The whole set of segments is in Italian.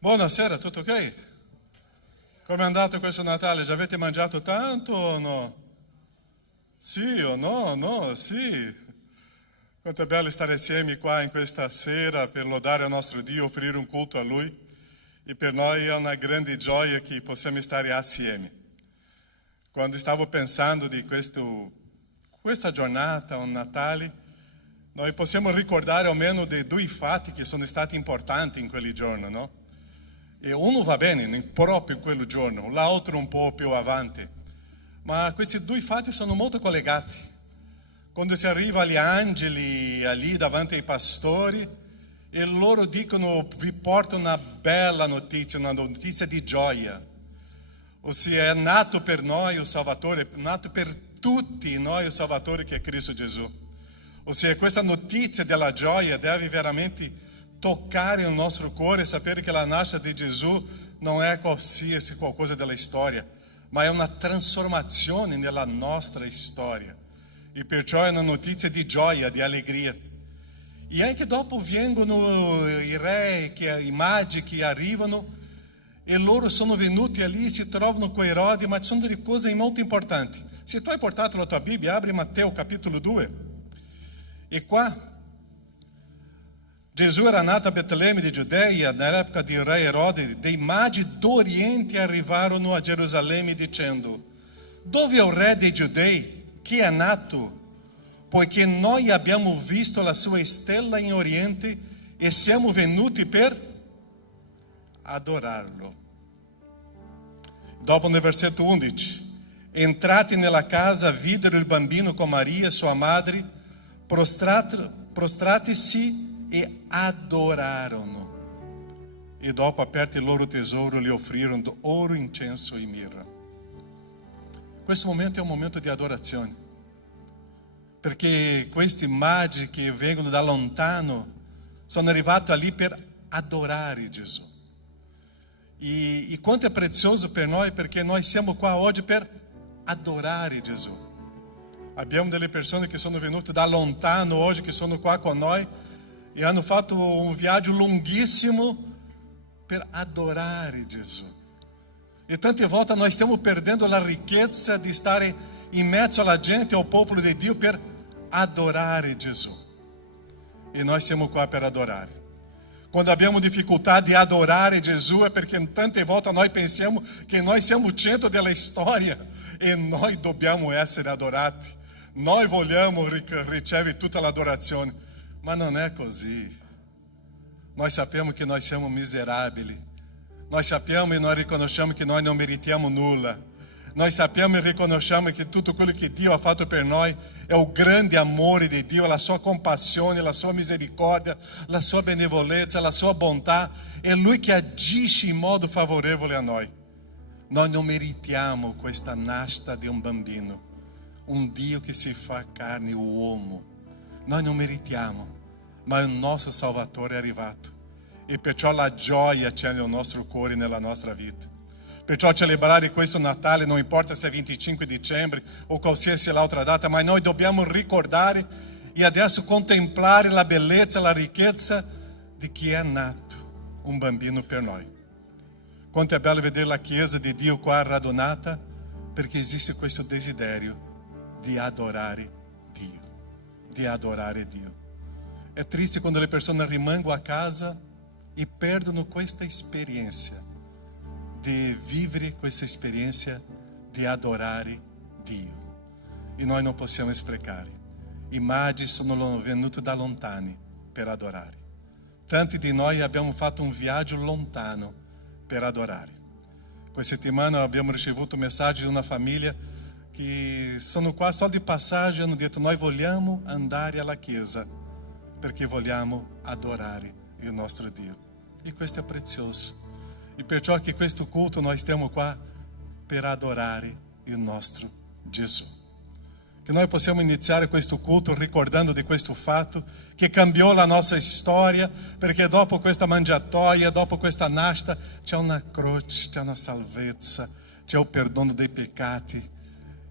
Buonasera, tutto ok? Come è andato questo Natale? Già avete mangiato tanto o no? Sì o no? No, sì. Quanto è bello stare assieme qua in questa sera per lodare il nostro Dio, offrire un culto a Lui. E per noi è una grande gioia che possiamo stare assieme. Quando stavo pensando di questa giornata, un Natale, noi possiamo ricordare almeno di due fatti che sono stati importanti in quel giorno, no? E uno va bene proprio in quel giorno, l'altro un po' più avanti. Ma questi due fatti sono molto collegati. Quando si arriva agli angeli lì davanti ai pastori, e loro dicono: vi porto una bella notizia, una notizia di gioia. Ossia, è nato per noi il Salvatore, è nato per tutti noi il Salvatore che è Cristo Gesù. Ossia, questa notizia della gioia deve veramente toccare il nostro cuore e sapere che la nascita di Gesù non è qualsiasi qualcosa della storia, ma è una trasformazione nella nostra storia. E perciò è una notizia di gioia, di allegria. E anche dopo vengono i re, i magi che arrivano, e loro sono venuti ali e si trovano con Erode, ma sono delle cose molto importanti. Se tu hai portato la tua Bibbia, abre Matteo capitolo 2. E qua Gesù era nato a Betlemme di Giudea, nell'epoca di re Erode. Dei magi d'Oriente arrivarono a Gerusalemme dicendo: dove è il re dei Giudei che è nato? Poiché noi abbiamo visto la sua stella in Oriente e siamo venuti per adorarlo. Dopo nel versetto 11: entrati nella casa, videro il bambino con Maria, sua madre, prostratisi e adorarono. E dopo, aperto il loro tesoro, gli offrirono oro, incenso e mirra. Questo momento è un momento di adorazione, perché questi magi che vengono da lontano sono arrivati lì per adorare Gesù. E quanto è prezioso per noi, perché noi siamo qua oggi per adorare Gesù. Abbiamo delle persone che sono venute da lontano oggi, che sono qua con noi e hanno fatto un viaggio lunghissimo per adorare Gesù. E tante volte noi stiamo perdendo la ricchezza di stare in mezzo alla gente, al popolo di Dio, per adorare Gesù. E noi siamo qua per adorare. Quando abbiamo difficoltà di adorare Gesù è perché tante volte noi pensiamo che noi siamo il centro della storia e noi dobbiamo essere adorati. Noi vogliamo ricevere tutta l'adorazione, ma non è così. Noi sappiamo che noi siamo miserabili. Noi sappiamo e noi riconosciamo che noi non meritiamo nulla. Noi sappiamo e riconosciamo che tutto quello che Dio ha fatto per noi è il grande amore di Dio, la sua compassione, la sua misericordia, la sua benevolenza, la sua bontà. È Lui che agisce in modo favorevole a noi. Noi non meritiamo questa nascita di un bambino, un Dio che si fa carne, uomo. Noi non meritiamo, ma il nostro Salvatore è arrivato. E perciò la gioia c'è nel nostro cuore e nella nostra vita. Perciò celebrare questo Natale, non importa se è 25 dicembre o qualsiasi altra data, ma noi dobbiamo ricordare e adesso contemplare la bellezza, la ricchezza di chi è nato un bambino per noi. Quanto è bello vedere la Chiesa di Dio qua radunata, perché esiste questo desiderio di adorare Dio, di adorare Dio. È triste quando le persone rimangono a casa e perdono questa esperienza di vivere questa esperienza di adorare Dio. E noi non possiamo sprecare. I magi sono venuti da lontani per adorare. Tanti di noi abbiamo fatto un viaggio lontano per adorare. Questa settimana abbiamo ricevuto mensagem di una famiglia che sono qua só di passagem, hanno detto: noi vogliamo andare alla chiesa perché vogliamo adorare il nostro Dio. E questo è prezioso. E perciò che questo culto noi stiamo qua per adorare il nostro Gesù. Che noi possiamo iniziare questo culto ricordando di questo fatto che cambiò la nostra storia, perché dopo questa mangiatoia, dopo questa nascita, c'è una croce, c'è una salvezza, c'è il perdono dei peccati.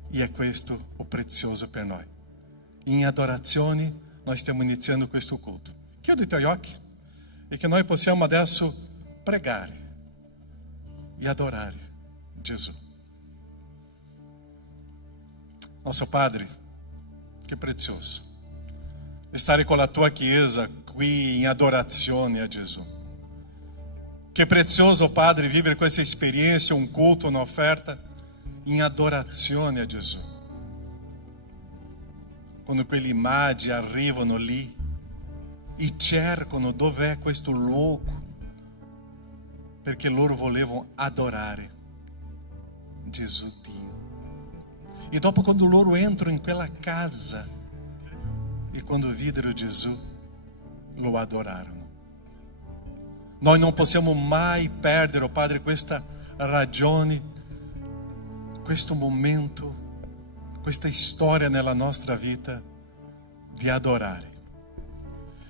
E è questo o prezioso per noi. In adorazione noi stiamo iniziando questo culto. Chiudi i tuoi occhi e che noi possiamo adesso pregare e adorare Gesù. Nosso Padre, che prezioso stare con la tua Chiesa qui in adorazione a Gesù. Che prezioso, Padre, vivere questa esperienza, un culto, un'offerta in adorazione a Gesù. Quando quelle immagini arrivano lì e cercano dov'è questo luogo, perché loro volevano adorare Gesù Dio. E dopo, quando loro entrano in quella casa e quando videro Gesù, lo adorarono. Noi non possiamo mai perdere, oh Padre, questa ragione, questo momento, questa storia nella nostra vita di adorare.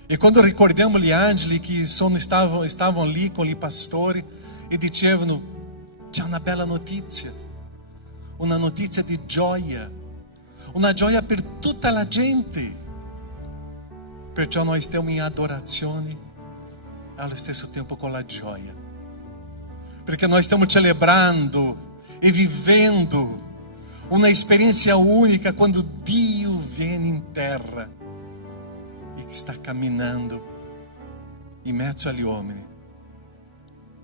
E quando ricordiamo gli angeli che stavano lì con i pastori e dicevano: c'è una bella notizia, una notizia di gioia, una gioia per tutta la gente. Perciò noi stiamo in adorazione allo stesso tempo con la gioia, perché noi stiamo celebrando e vivendo una esperienza unica quando Dio viene in terra e che sta camminando in mezzo agli uomini.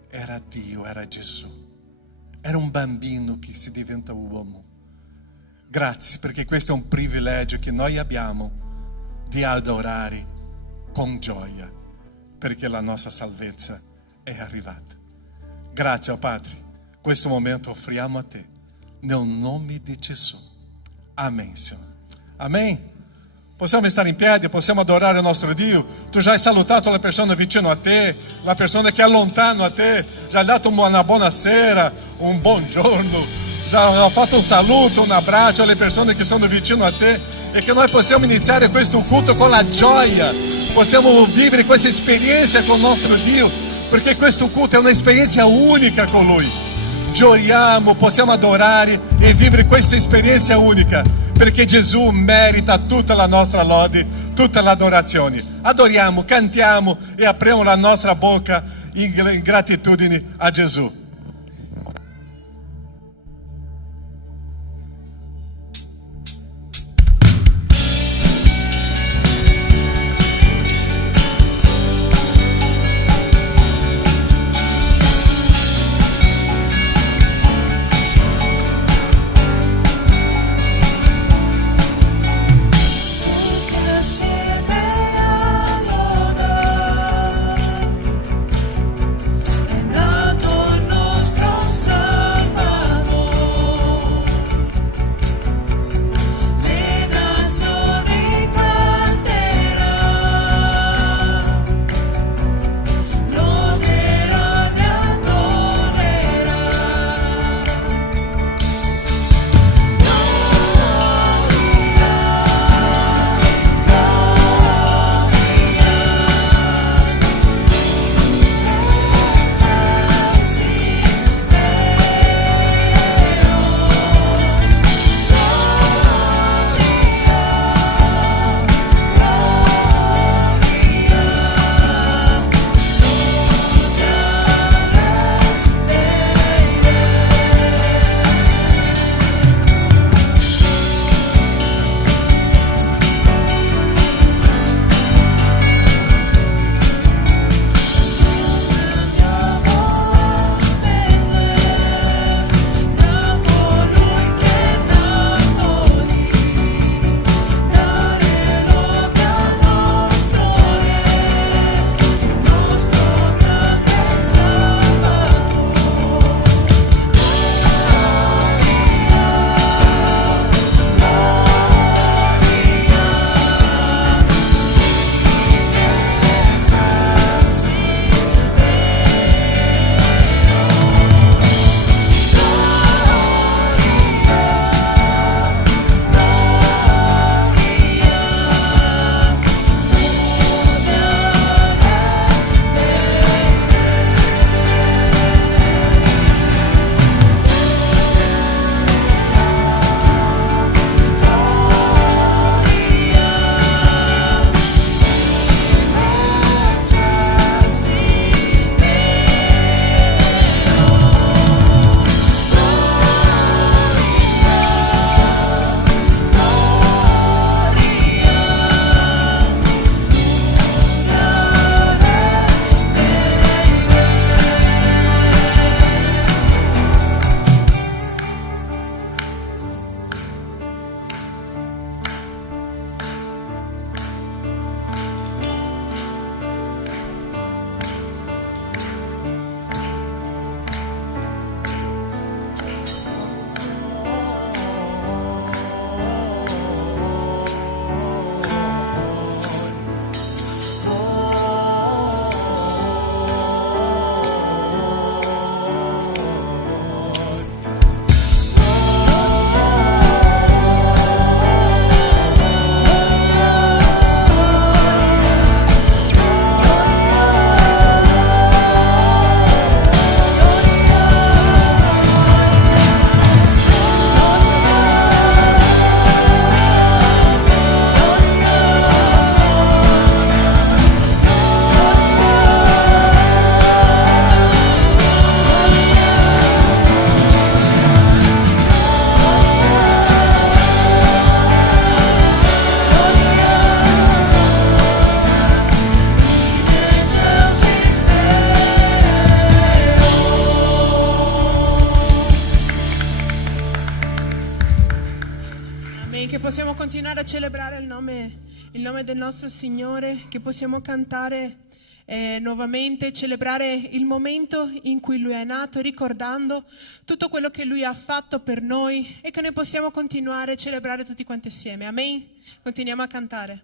Era Dio, era Gesù, era un bambino che si diventa uomo. Grazie, perché questo è un privilegio che noi abbiamo di adorare con gioia, perché la nostra salvezza è arrivata. Grazie, oh Padre, questo momento offriamo a te, nel nome di Gesù. Amen, Signore. Amen. Possiamo stare in piedi, possiamo adorare il nostro Dio. Tu già hai salutato la persona vicino a te, la persona che è lontano a te, già hai dato una buonasera, un buongiorno, già hai fatto un saluto, un abbraccio alle persone che sono vicino a te, e che noi possiamo iniziare questo culto con la gioia, possiamo vivere questa esperienza con il nostro Dio, perché questo culto è un'esperienza unica con Lui. Gioiamo, possiamo adorare e vivere questa esperienza unica, perché Gesù merita tutta la nostra lode, tutta l'adorazione. Adoriamo, cantiamo e apriamo la nostra bocca in gratitudine a Gesù. È nato a celebrare il nome del nostro Signore, che possiamo cantare nuovamente, celebrare il momento in cui Lui è nato, ricordando tutto quello che Lui ha fatto per noi e che noi possiamo continuare a celebrare tutti quanti assieme. Amen? Continuiamo a cantare.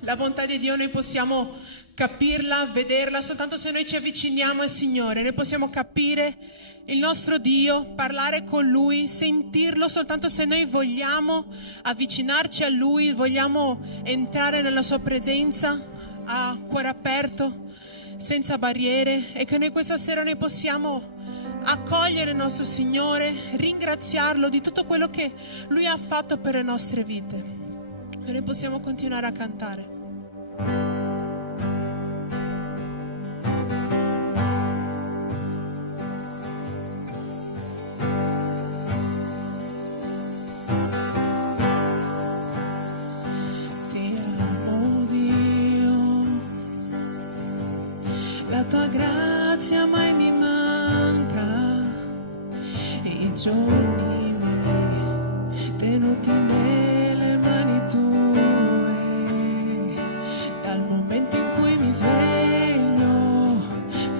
La bontà di Dio noi possiamo capirla, vederla soltanto se noi ci avviciniamo al Signore. Noi possiamo capire il nostro Dio, parlare con Lui, sentirlo soltanto se noi vogliamo avvicinarci a Lui, vogliamo entrare nella Sua presenza a cuore aperto, senza barriere, e che noi questa sera noi possiamo accogliere il nostro Signore, ringraziarlo di tutto quello che Lui ha fatto per le nostre vite. E noi possiamo continuare a cantare. Ti amo Dio, la tua grazia mai mi manca. giorni miei tenuti nelle mani tue, dal momento in cui mi sveglio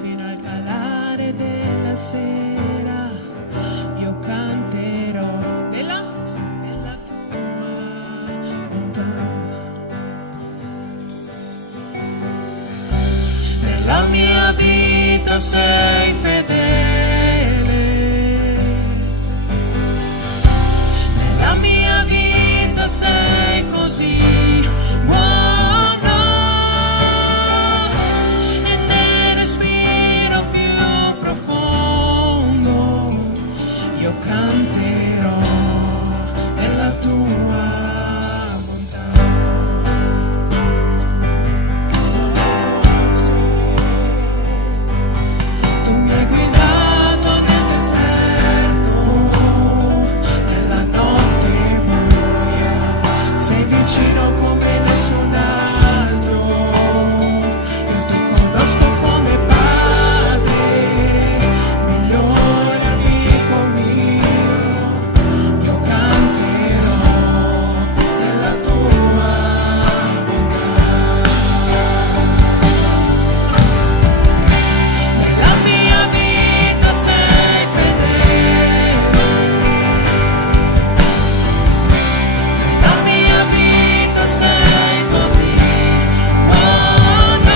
fino al calare della sera, io canterò della tua bontà. Nella mia vita sei fedele, nella mia vita sei così buono, e nel respiro più profondo io canterò della tua vicino come nessun altro, io ti conosco come padre, migliore amico mio, io canterò della tua bontà. Nella mia vita sei fedele, nella mia vita sei così buono,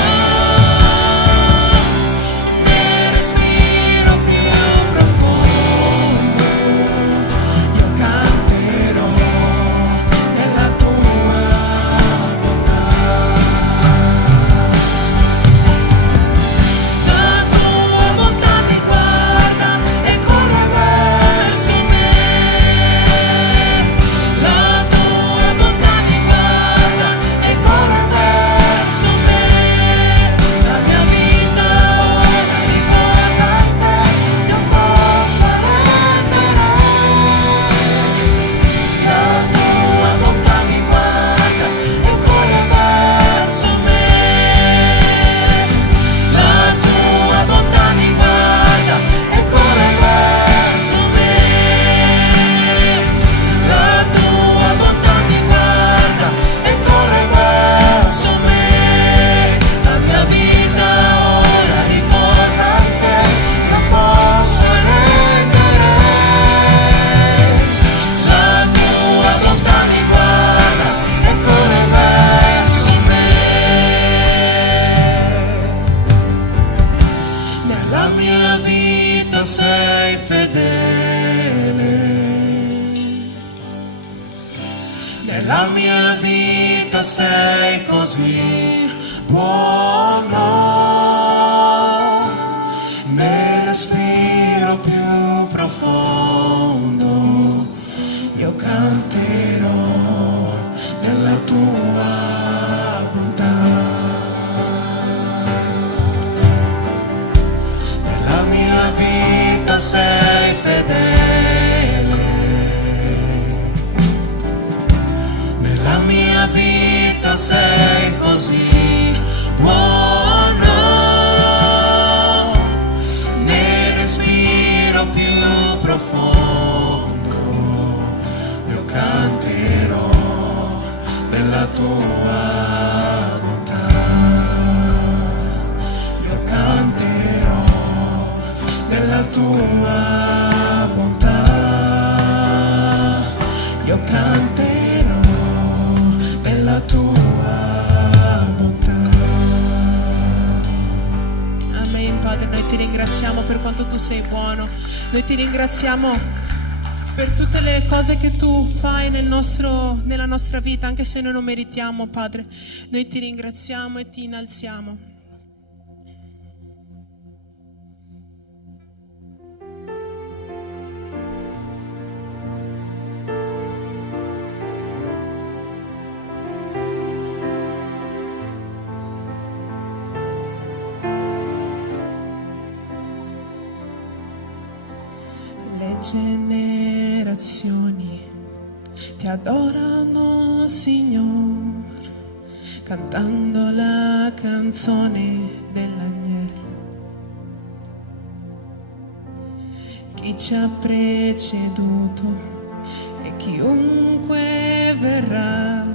nel respiro più profondo io canterò della tua bontà. La tua bontà mi guarda e corre verso me, la tua bontà mi guarda e corre verso me, la mia vita ora riposa in te, non posso rendere. La tua bontà mi guarda e corre verso me, la tua bontà mi guarda e corre verso me, la tua bontà mi guarda e corre verso me, la mia vita ora riposa in te, non posso rendere. La tua bontà mi guarda e corre verso me. Nella mia vita sei fedele, nella mia vita sei così buono, nel respiro più profondo io canterò della tua bontà. Nella mia vita sei fedele, nella mia vita sei così buono, nel respiro più profondo io canterò della tua bontà, io canterò della tua bontà, io canterò della tua bontà. Amen. Padre, noi ti ringraziamo per quanto tu sei buono, noi ti ringraziamo per tutte le cose che tu fai nella nostra vita, anche se noi non meritiamo, Padre. Noi ti ringraziamo e ti innalziamo. Le generazioni ti adorano, Signore, cantando la canzone dell'agnello. chi ci ha preceduto e chiunque verrà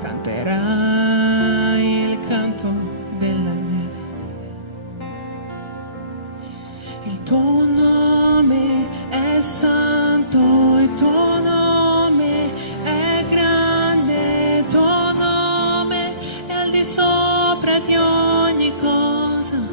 canterà il canto dell'agnello. Il tuo nome è santo, il tuo nome è grande, il tuo nome è al di sopra di ogni cosa.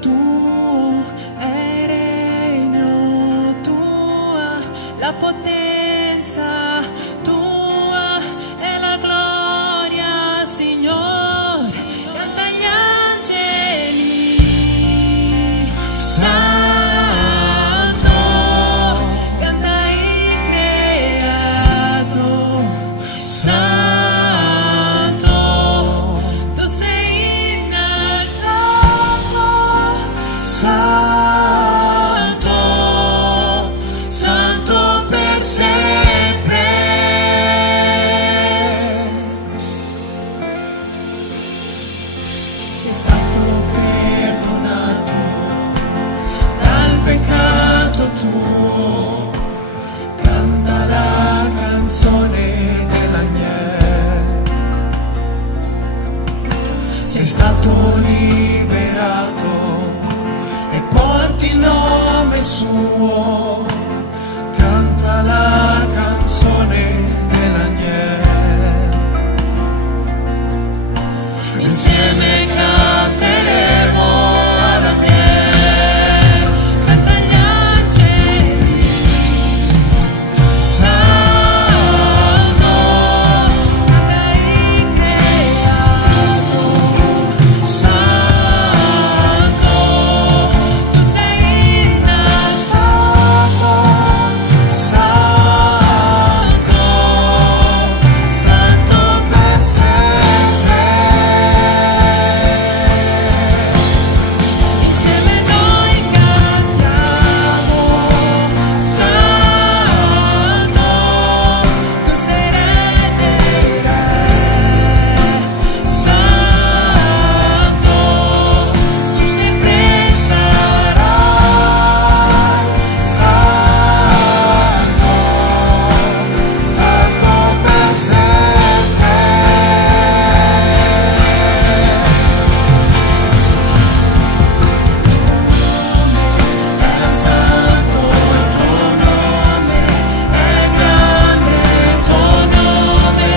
Tuo è il regno, tua la potenza, tua è la gloria, Signore. Canta gli angeli, Santo, canta il creato, Santo, tu sei innalzato, Santo, Santo per sempre. Sei stato perdonato dal peccato tuo, canta la canzone dell'agnello. Sei stato liberato e porti il nome suo, canta la canzone dell'agnello. Insieme canteremo all'agnello, canta gli angeli, Santo, canta il creato, Santo, tu sei innalzato, Santo, Santo per sempre. Insieme noi cantiamo, Santo, tu sei Re dei Re, Santo, tu sempre sarai, Santo, Santo per sempre. È santo il tuo nome, è grande il tuo nome,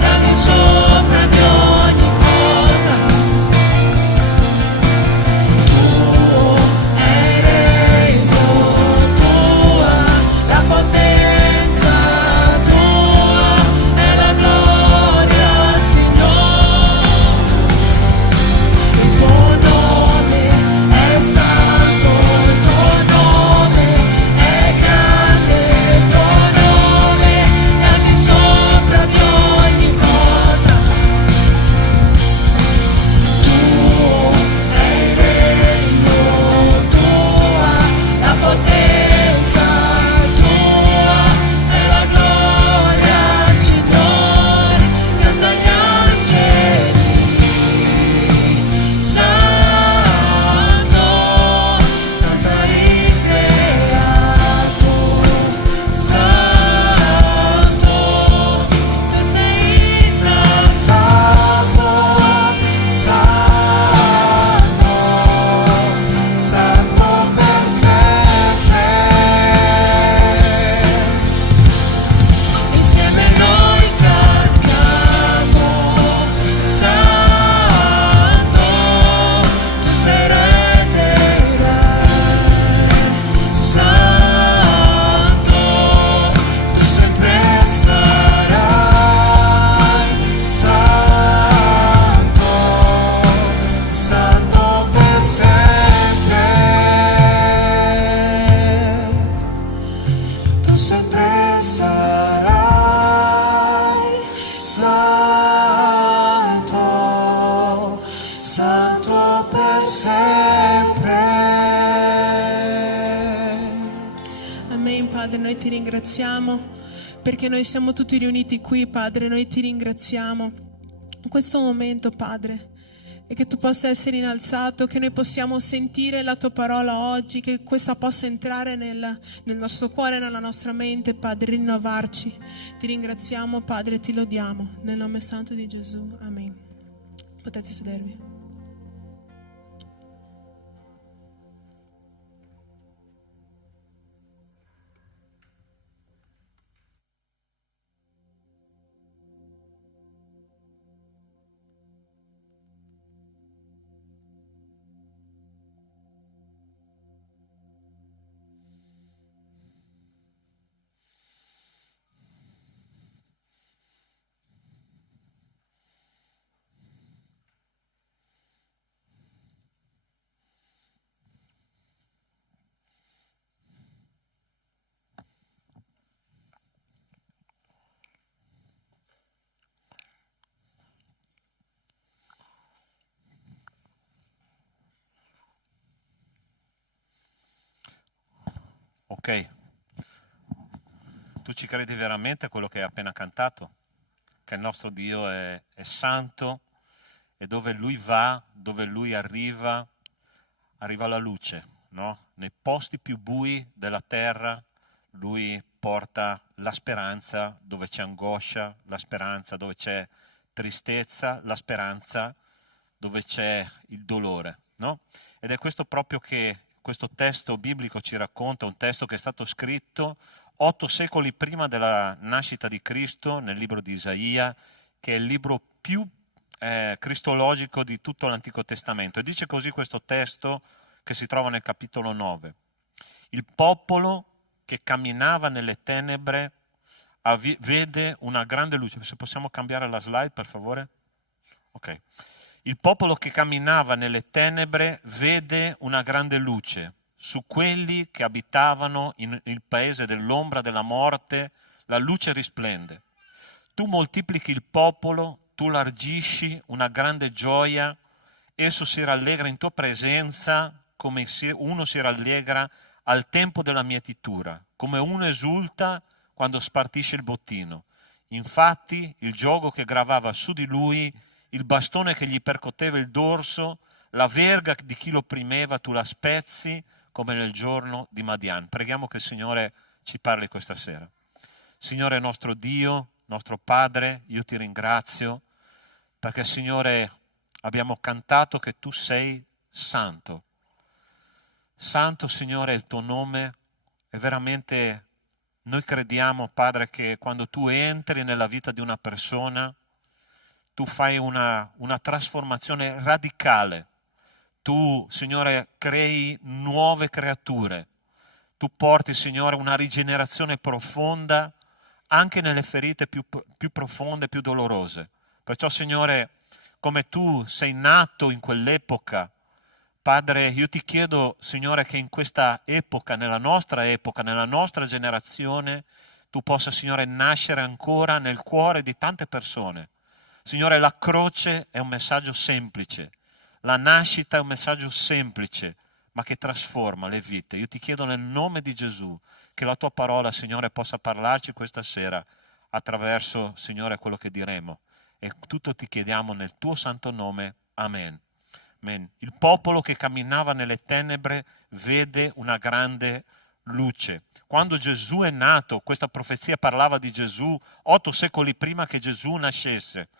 è al di sopra di ogni cosa. Tuo è il regno, tua la potenza, tua è la gloria, Signore. Il tuo nome è santo, il tuo nome è grande, il tuo nome è al di sopra di ogni cosa. Tuo è il regno, tua la potenza, tua è la gloria, Signore. Canta gli angeli, Santo, canta il creato, Santo, tu sei innalzato, Santo, Santo per sempre. Insieme noi cantiamo, Santo, tu sei Re dei Re, Santo, tu sempre sarai, Santo, Santo per sempre. Tu sempre sarai, Santo, Santo per sempre. Amen, Padre, noi ti ringraziamo perché noi siamo tutti riuniti qui, Padre, noi ti ringraziamo in questo momento, Padre. e che tu possa essere innalzato, che noi possiamo sentire la tua parola oggi, che questa possa entrare nel nostro cuore, nella nostra mente, Padre, rinnovarci. Ti ringraziamo, Padre, ti lodiamo. Nel nome santo di Gesù. Amen. Potete sedervi. Ok, tu ci credi veramente a quello che hai appena cantato? Che il nostro Dio è santo e dove Lui va, dove Lui arriva, arriva la luce, no? Nei posti più bui della terra Lui porta la speranza dove c'è angoscia, la speranza dove c'è tristezza, la speranza dove c'è il dolore, no? Ed è questo proprio che questo testo biblico ci racconta, un testo che è stato scritto 8 secoli prima della nascita di Cristo, nel libro di Isaia, che è il libro più cristologico di tutto l'Antico Testamento. E dice così questo testo che si trova nel capitolo 9. Il popolo che camminava nelle tenebre vede una grande luce. Se possiamo cambiare la slide, per favore? Ok. Il popolo che camminava nelle tenebre vede una grande luce. Su quelli che abitavano nel paese dell'ombra della morte, la luce risplende. Tu moltiplichi il popolo, tu largisci una grande gioia, esso si rallegra in tua presenza come uno si rallegra al tempo della mietitura, come uno esulta quando spartisce il bottino. Infatti il giogo che gravava su di lui, il bastone che gli percoteva il dorso, la verga di chi lo opprimeva, tu la spezzi come nel giorno di Madian. Preghiamo che il Signore ci parli questa sera. Signore nostro Dio, nostro Padre, io ti ringrazio perché, Signore, abbiamo cantato che tu sei santo. Santo, Signore, è il tuo nome e veramente noi crediamo, Padre, che quando tu entri nella vita di una persona, tu fai una trasformazione radicale. Tu, Signore, crei nuove creature. Tu porti, Signore, una rigenerazione profonda anche nelle ferite più profonde, più dolorose. Perciò, Signore, come tu sei nato in quell'epoca, Padre, io ti chiedo, Signore, che in questa epoca, nella nostra generazione, tu possa, Signore, nascere ancora nel cuore di tante persone. Signore, la croce è un messaggio semplice, la nascita è un messaggio semplice, ma che trasforma le vite. Io ti chiedo nel nome di Gesù che la tua parola, Signore, possa parlarci questa sera attraverso, Signore, quello che diremo. E tutto ti chiediamo nel tuo santo nome. Amen. Amen. Il popolo che camminava nelle tenebre vede una grande luce. Quando Gesù è nato, questa profezia parlava di Gesù 8 secoli prima che Gesù nascesse.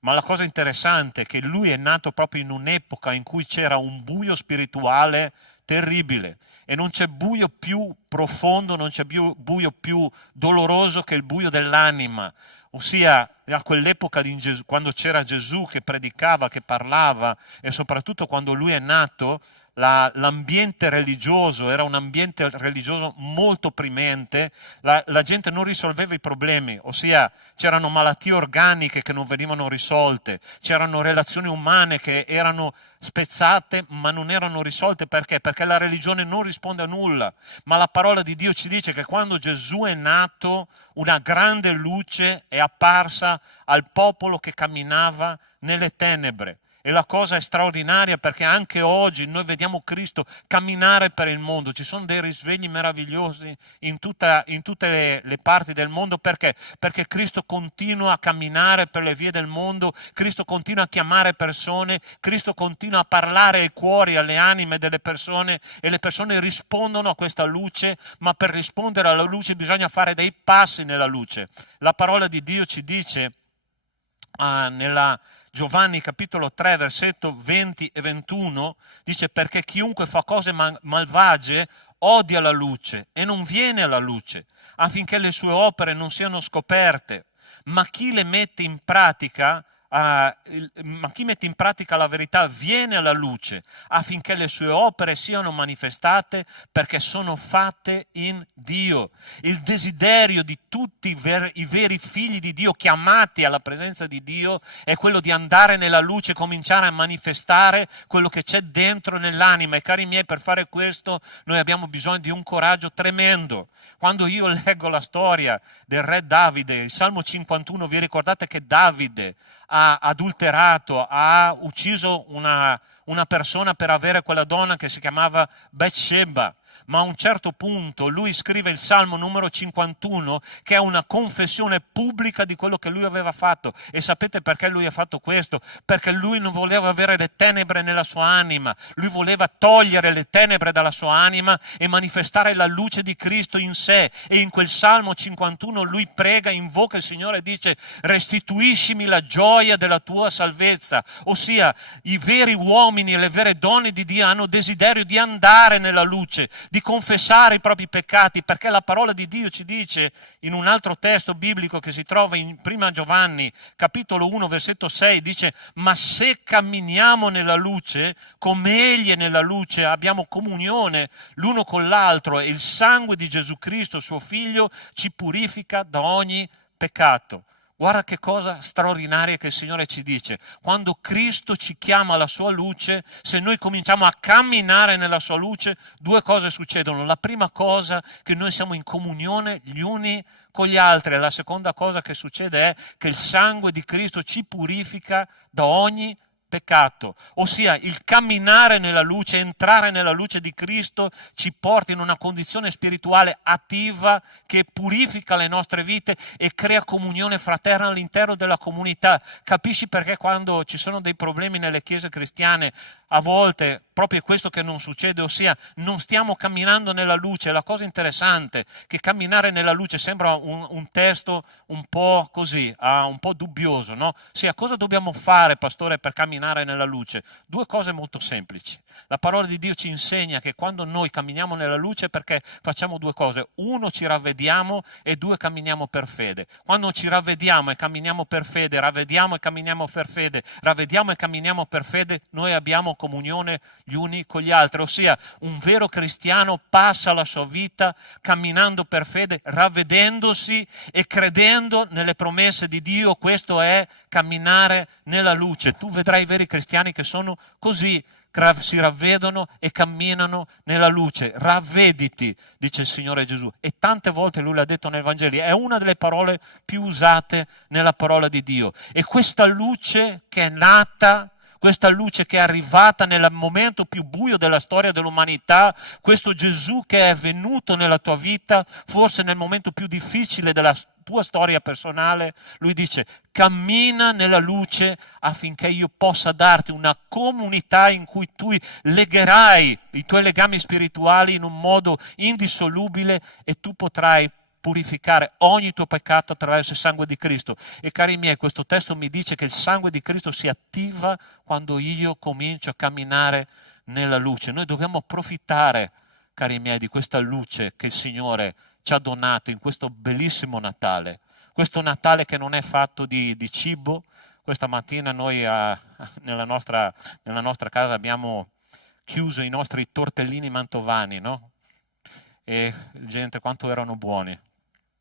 Ma la cosa interessante è che lui è nato proprio in un'epoca in cui c'era un buio spirituale terribile e non c'è buio più profondo, non c'è buio più doloroso che il buio dell'anima. Ossia, a quell'epoca quando c'era Gesù che predicava, che parlava e soprattutto quando lui è nato, l'ambiente religioso era un ambiente religioso molto opprimente, la gente non risolveva i problemi, ossia c'erano malattie organiche che non venivano risolte, c'erano relazioni umane che erano spezzate ma non erano risolte. Perché? Perché la religione non risponde a nulla, ma la parola di Dio ci dice che quando Gesù è nato una grande luce è apparsa al popolo che camminava nelle tenebre. E la cosa è straordinaria perché anche oggi noi vediamo Cristo camminare per il mondo. Ci sono dei risvegli meravigliosi in tutte le parti del mondo. Perché? Perché Cristo continua a camminare per le vie del mondo, Cristo continua a chiamare persone, Cristo continua a parlare ai cuori, alle anime delle persone, e le persone rispondono a questa luce, ma per rispondere alla luce bisogna fare dei passi nella luce. La parola di Dio ci dice nella Giovanni capitolo 3 versetto 20 e 21, dice: perché chiunque fa cose malvagie odia la luce e non viene alla luce affinché le sue opere non siano scoperte, ma chi le mette in pratica ma chi mette in pratica la verità viene alla luce affinché le sue opere siano manifestate, perché sono fatte in Dio. Il desiderio di tutti i veri figli di Dio chiamati alla presenza di Dio è quello di andare nella luce, cominciare a manifestare quello che c'è dentro nell'anima. E cari miei, per fare questo noi abbiamo bisogno di un coraggio tremendo. Quando io leggo la storia del re Davide, il Salmo 51, vi ricordate che Davide ha adulterato, ha ucciso una persona per avere quella donna che si chiamava Bathsheba, ma a un certo punto lui scrive il Salmo numero 51, che è una confessione pubblica di quello che lui aveva fatto. E sapete perché lui ha fatto questo? Perché lui non voleva avere le tenebre nella sua anima, lui voleva togliere le tenebre dalla sua anima e manifestare la luce di Cristo in sé. E in quel Salmo 51 lui prega, invoca il Signore e dice: restituiscimi la gioia della tua salvezza. Ossia, i veri uomini e le vere donne di Dio hanno desiderio di andare nella luce, di confessare i propri peccati, perché la parola di Dio ci dice in un altro testo biblico che si trova in Prima Giovanni capitolo 1 versetto 6, dice: ma se camminiamo nella luce come Egli è nella luce, abbiamo comunione l'uno con l'altro, e il sangue di Gesù Cristo suo Figlio ci purifica da ogni peccato. Guarda che cosa straordinaria che il Signore ci dice. Quando Cristo ci chiama alla sua luce, se noi cominciamo a camminare nella sua luce, due cose succedono. La prima cosa, che noi siamo in comunione gli uni con gli altri. E la seconda cosa che succede è che il sangue di Cristo ci purifica da ogni peccato. Ossia, il camminare nella luce, entrare nella luce di Cristo ci porta in una condizione spirituale attiva che purifica le nostre vite e crea comunione fraterna all'interno della comunità. Capisci perché quando ci sono dei problemi nelle chiese cristiane a volte proprio questo che non succede, ossia non stiamo camminando nella luce? La cosa interessante è che camminare nella luce sembra un testo un po' così, un po' dubbioso, no? Sì, cosa dobbiamo fare, pastore, per camminare nella luce? Due cose molto semplici. La parola di Dio ci insegna che quando noi camminiamo nella luce è perché facciamo due cose: uno, ci ravvediamo, e due, camminiamo per fede. Quando ci ravvediamo e camminiamo per fede, ravvediamo e camminiamo per fede, ravvediamo e camminiamo per fede, noi abbiamo comunione gli uni con gli altri. Ossia, un vero cristiano passa la sua vita camminando per fede, ravvedendosi e credendo nelle promesse di Dio. Questo è camminare nella luce. Tu vedrai i veri cristiani che sono così, si ravvedono e camminano nella luce. Ravvediti, dice il Signore Gesù, e tante volte Lui l'ha detto nei Vangeli. È una delle parole più usate nella parola di Dio. E questa luce che è nata, questa luce che è arrivata nel momento più buio della storia dell'umanità, questo Gesù che è venuto nella tua vita, forse nel momento più difficile della tua storia personale, lui dice: cammina nella luce affinché io possa darti una comunità in cui tu legherai i tuoi legami spirituali in un modo indissolubile e tu potrai purificare ogni tuo peccato attraverso il sangue di Cristo. E cari miei, questo testo mi dice che il sangue di Cristo si attiva quando io comincio a camminare nella luce. Noi dobbiamo approfittare, cari miei, di questa luce che il Signore ci ha donato in questo bellissimo Natale. Questo Natale che non è fatto di cibo. Questa mattina noi nella nostra casa abbiamo chiuso i nostri tortellini mantovani, no? E gente, quanto erano buoni,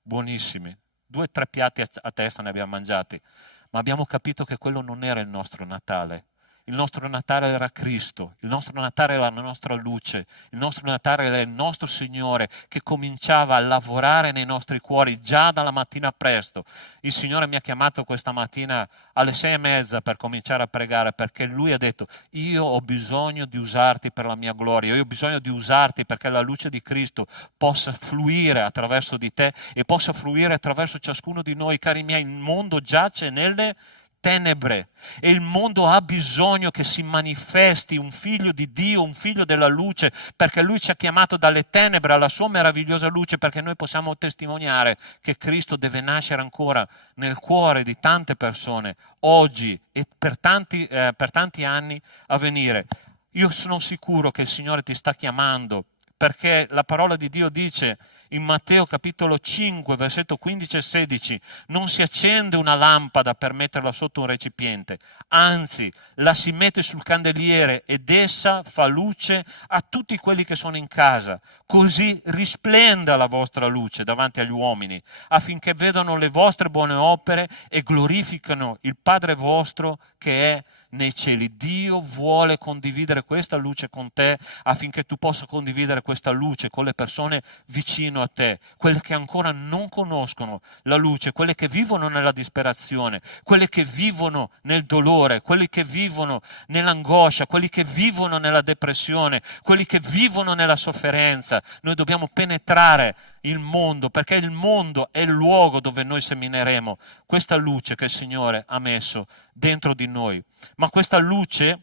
buonissimi. 2 o 3 piatti a testa ne abbiamo mangiati, ma abbiamo capito che quello non era il nostro Natale. il nostro Natale era Cristo, il nostro Natale era la nostra luce, il nostro Natale era il nostro Signore che cominciava a lavorare nei nostri cuori già dalla mattina presto. Il Signore mi ha chiamato questa mattina alle 6:30 per cominciare a pregare, perché Lui ha detto: io ho bisogno di usarti per la mia gloria, io ho bisogno di usarti perché la luce di Cristo possa fluire attraverso di te e possa fluire attraverso ciascuno di noi. Cari miei, il mondo giace nelle tenebre e il mondo ha bisogno che si manifesti un figlio di Dio, un figlio della luce, perché Lui ci ha chiamato dalle tenebre alla sua meravigliosa luce, perché noi possiamo testimoniare che Cristo deve nascere ancora nel cuore di tante persone oggi e per tanti anni a venire. Io sono sicuro che il Signore ti sta chiamando, perché la parola di Dio dice in Matteo capitolo 5, versetto 15 e 16, non si accende una lampada per metterla sotto un recipiente, anzi la si mette sul candeliere ed essa fa luce a tutti quelli che sono in casa. Così risplenda la vostra luce davanti agli uomini, affinché vedano le vostre buone opere e glorificano il Padre vostro che è nei cieli. Dio vuole condividere questa luce con te affinché tu possa condividere questa luce con le persone vicino a te, quelle che ancora non conoscono la luce, quelle che vivono nella disperazione, quelle che vivono nel dolore, quelli che vivono nell'angoscia, quelli che vivono nella depressione, quelli che vivono nella sofferenza. Noi dobbiamo penetrare il mondo, perché il mondo è il luogo dove noi semineremo questa luce che il Signore ha messo dentro di noi. Ma questa luce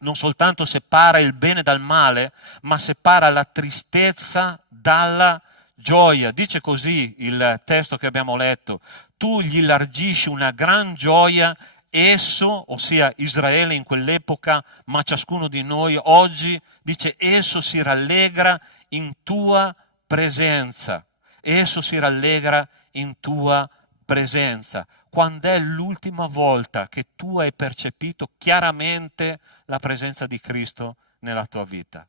non soltanto separa il bene dal male, ma separa la tristezza dalla gioia. Dice così il testo che abbiamo letto: tu gli largisci una gran gioia, esso, ossia Israele in quell'epoca, ma ciascuno di noi oggi, dice, esso si rallegra in tua presenza. Esso si rallegra in tua presenza. Quando è l'ultima volta che tu hai percepito chiaramente la presenza di Cristo nella tua vita?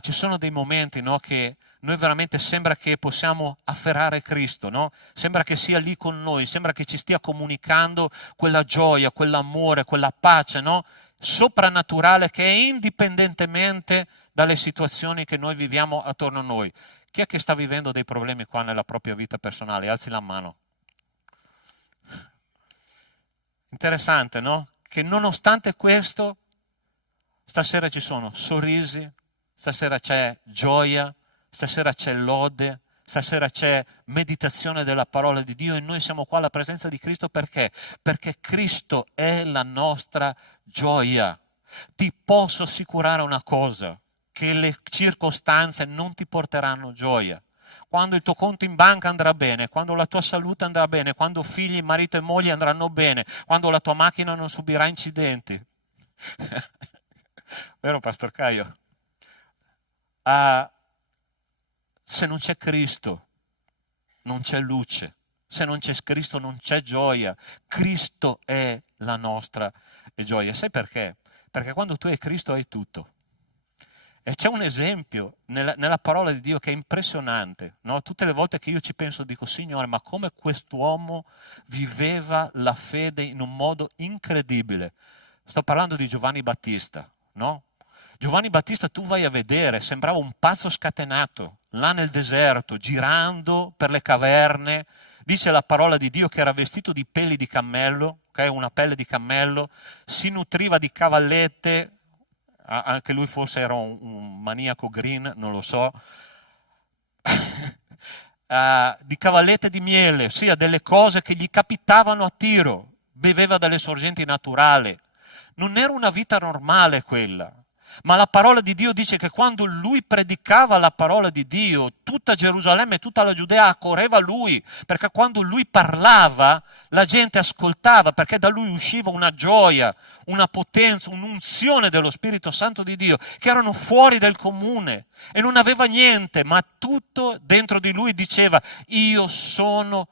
Ci sono dei momenti, no, che noi veramente sembra che possiamo afferrare Cristo, no? Sembra che sia lì con noi, sembra che ci stia comunicando quella gioia, quell'amore, quella pace, no? Soprannaturale, che è indipendentemente dalle situazioni che noi viviamo attorno a noi. Chi è che sta vivendo dei problemi qua nella propria vita personale? Alzi la mano. Interessante, no? Che nonostante questo, stasera ci sono sorrisi, stasera c'è gioia, stasera c'è lode, stasera c'è meditazione della parola di Dio e noi siamo qua alla presenza di Cristo perché? Perché Cristo è la nostra gioia. Ti posso assicurare una cosa, che le circostanze non ti porteranno gioia. Quando il tuo conto in banca andrà bene, quando la tua salute andrà bene, quando figli, marito e moglie andranno bene, quando la tua macchina non subirà incidenti. Vero, Pastor Caio? Se non c'è Cristo, non c'è luce. Se non c'è Cristo, non c'è gioia. Cristo è la nostra gioia. Sai perché? Perché quando tu hai Cristo hai tutto. E c'è un esempio nella parola di Dio che è impressionante, no? Tutte le volte che io ci penso dico: Signore, ma come quest'uomo viveva la fede in un modo incredibile. Sto parlando di Giovanni Battista, no? Giovanni Battista, tu vai a vedere, sembrava un pazzo scatenato, là nel deserto, girando per le caverne. Dice la parola di Dio che era vestito di peli di cammello, okay? Una pelle di cammello, si nutriva di cavallette. Anche lui forse era un maniaco green, non lo so, di cavallette di miele, ossia delle cose che gli capitavano a tiro, beveva dalle sorgenti naturali. Non era una vita normale quella, ma la parola di Dio dice che quando lui predicava la parola di Dio, tutta Gerusalemme e tutta la Giudea accorreva a lui, perché quando lui parlava la gente ascoltava, perché da lui usciva una gioia, una potenza, un'unzione dello Spirito Santo di Dio, che erano fuori del comune e non aveva niente, ma tutto dentro di lui diceva: io sono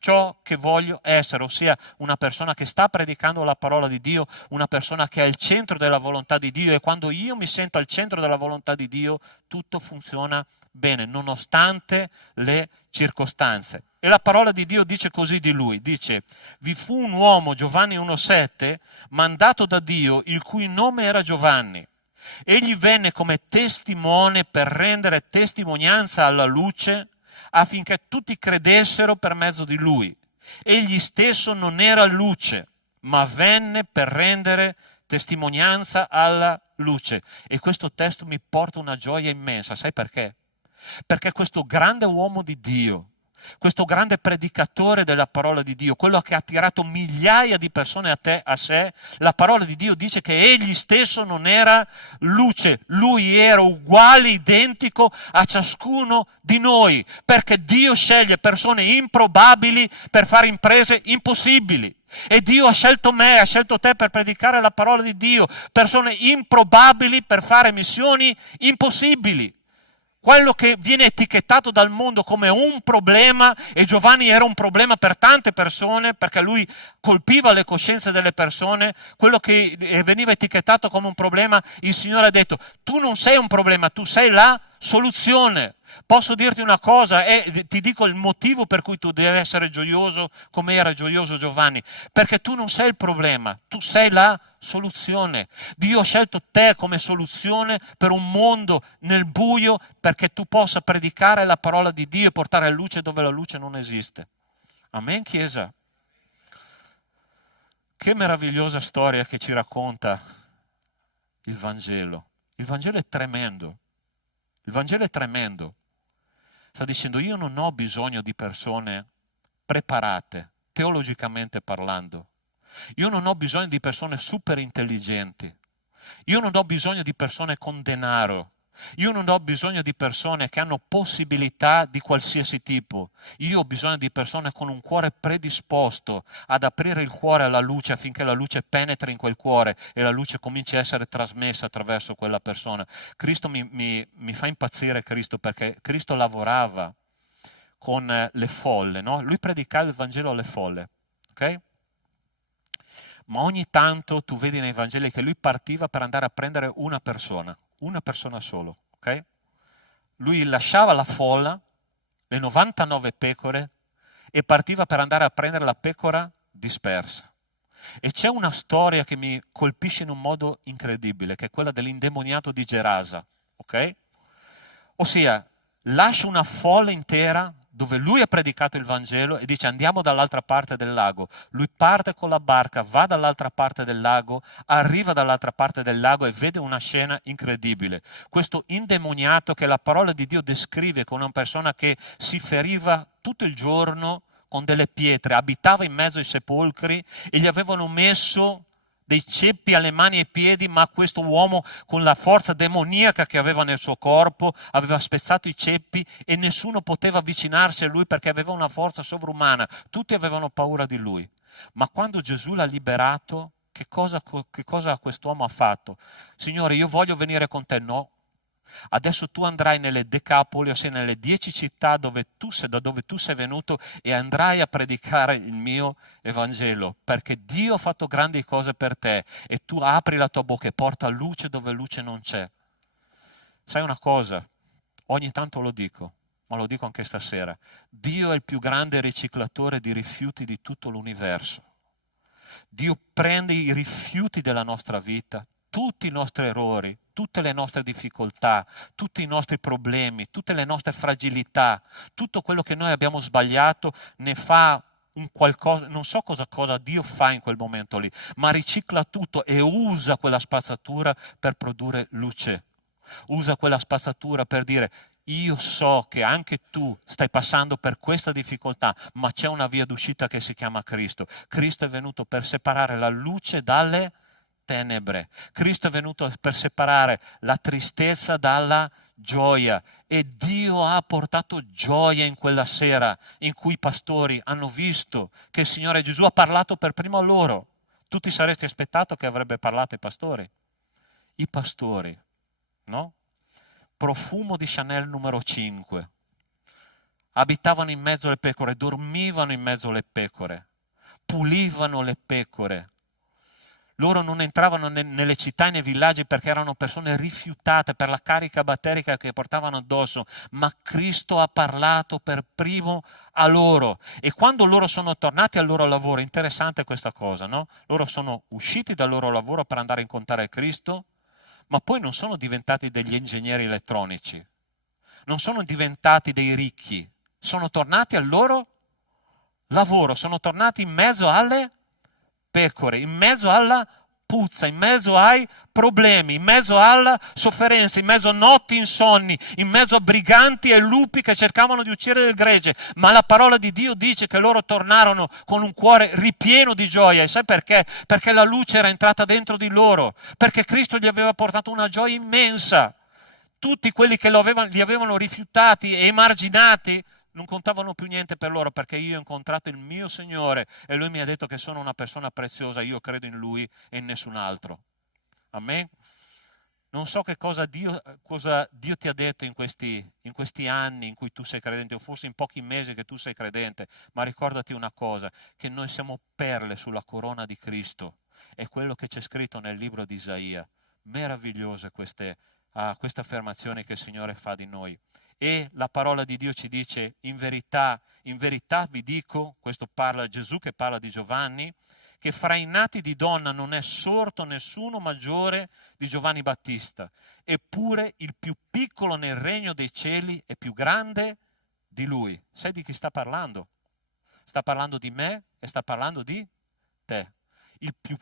ciò che voglio essere, ossia una persona che sta predicando la parola di Dio, una persona che è al centro della volontà di Dio, e quando io mi sento al centro della volontà di Dio tutto funziona bene, nonostante le circostanze. E la parola di Dio dice così di lui, dice: vi fu un uomo, Giovanni 1,7, mandato da Dio, il cui nome era Giovanni. Egli venne come testimone per rendere testimonianza alla luce, affinché tutti credessero per mezzo di lui. Egli stesso non era luce, ma venne per rendere testimonianza alla luce. E questo testo mi porta una gioia immensa. Sai perché? Perché questo grande uomo di Dio, questo grande predicatore della parola di Dio, quello che ha attirato migliaia di persone a sé, la parola di Dio dice che egli stesso non era luce, lui era uguale, identico a ciascuno di noi, perché Dio sceglie persone improbabili per fare imprese impossibili. E Dio ha scelto me, ha scelto te per predicare la parola di Dio, persone improbabili per fare missioni impossibili. Quello che viene etichettato dal mondo come un problema, e Giovanni era un problema per tante persone perché lui colpiva le coscienze delle persone, quello che veniva etichettato come un problema, il Signore ha detto: tu non sei un problema, tu sei la soluzione. Posso dirti una cosa, e ti dico il motivo per cui tu devi essere gioioso come era gioioso Giovanni, perché tu non sei il problema, tu sei la soluzione. Dio ha scelto te come soluzione per un mondo nel buio, perché tu possa predicare la parola di Dio e portare luce dove la luce non esiste. Amen, Chiesa? Che meravigliosa storia che ci racconta il Vangelo. Il Vangelo è tremendo. Il Vangelo è tremendo. Sta dicendo: io non ho bisogno di persone preparate, teologicamente parlando. Io non ho bisogno di persone super intelligenti. Io non ho bisogno di persone con denaro. Io non ho bisogno di persone che hanno possibilità di qualsiasi tipo. Io ho bisogno di persone con un cuore predisposto ad aprire il cuore alla luce, affinché la luce penetri in quel cuore e la luce cominci a essere trasmessa attraverso quella persona. Cristo mi fa impazzire Cristo, perché Cristo lavorava con le folle, no? Lui predicava il Vangelo alle folle, ok? Ma ogni tanto tu vedi nei Vangeli che lui partiva per andare a prendere una persona solo, ok? Lui lasciava la folla, le 99 pecore, e partiva per andare a prendere la pecora dispersa. E c'è una storia che mi colpisce in un modo incredibile, che è quella dell'indemoniato di Gerasa, ok? Ossia, lascia una folla intera dove lui ha predicato il Vangelo e dice: andiamo dall'altra parte del lago. Lui parte con la barca, va dall'altra parte del lago, arriva dall'altra parte del lago e vede una scena incredibile. Questo indemoniato, che la parola di Dio descrive come una persona che si feriva tutto il giorno con delle pietre, abitava in mezzo ai sepolcri e gli avevano messo dei ceppi alle mani e ai piedi, ma questo uomo, con la forza demoniaca che aveva nel suo corpo, aveva spezzato i ceppi e nessuno poteva avvicinarsi a lui perché aveva una forza sovrumana. Tutti avevano paura di lui. Ma quando Gesù l'ha liberato, che cosa quest'uomo ha fatto? Signore, io voglio venire con te. No. Adesso tu andrai nelle Decapoli, ossia nelle 10 città da dove tu sei venuto, e andrai a predicare il mio Evangelo, perché Dio ha fatto grandi cose per te e tu apri la tua bocca e porta luce dove luce non c'è. Sai una cosa? Ogni tanto lo dico, ma lo dico anche stasera. Dio è il più grande riciclatore di rifiuti di tutto l'universo. Dio prende i rifiuti della nostra vita, tutti i nostri errori, tutte le nostre difficoltà, tutti i nostri problemi, tutte le nostre fragilità, tutto quello che noi abbiamo sbagliato, ne fa un qualcosa, non so cosa Dio fa in quel momento lì, ma ricicla tutto e usa quella spazzatura per produrre luce. Usa quella spazzatura per dire: io so che anche tu stai passando per questa difficoltà, ma c'è una via d'uscita che si chiama Cristo. Cristo è venuto per separare la luce dalle tenebre. Cristo è venuto per separare la tristezza dalla gioia, e Dio ha portato gioia in quella sera in cui i pastori hanno visto che il Signore Gesù ha parlato per primo a loro. Tu ti saresti aspettato che avrebbe parlato ai pastori? I pastori, no? Profumo di Chanel numero 5. Abitavano in mezzo alle pecore, dormivano in mezzo alle pecore, pulivano le pecore. Loro non entravano nelle città e nei villaggi perché erano persone rifiutate per la carica batterica che portavano addosso, ma Cristo ha parlato per primo a loro. E quando loro sono tornati al loro lavoro, interessante questa cosa, no? Loro sono usciti dal loro lavoro per andare a incontrare Cristo, ma poi non sono diventati degli ingegneri elettronici, non sono diventati dei ricchi, sono tornati al loro lavoro, sono tornati in mezzo alle pecore, in mezzo alla puzza, in mezzo ai problemi, in mezzo alla sofferenza, in mezzo a notti insonni, in mezzo a briganti e lupi che cercavano di uccidere il gregge. Ma la parola di Dio dice che loro tornarono con un cuore ripieno di gioia. E sai perché? Perché la luce era entrata dentro di loro, perché Cristo gli aveva portato una gioia immensa. Tutti quelli che li avevano rifiutati e emarginati non contavano più niente per loro, perché io ho incontrato il mio Signore e Lui mi ha detto che sono una persona preziosa, io credo in Lui e in nessun altro. Amen? Non so che cosa Dio ti ha detto in questi anni in cui tu sei credente, o forse in pochi mesi che tu sei credente, ma ricordati una cosa, che noi siamo perle sulla corona di Cristo. È quello che c'è scritto nel libro di Isaia. Meravigliose queste affermazioni che il Signore fa di noi. E la parola di Dio ci dice: in verità vi dico, questo parla Gesù che parla di Giovanni, che fra i nati di donna non è sorto nessuno maggiore di Giovanni Battista, eppure il più piccolo nel regno dei cieli è più grande di lui. Sai di chi sta parlando? Sta parlando di me e sta parlando di te. Il più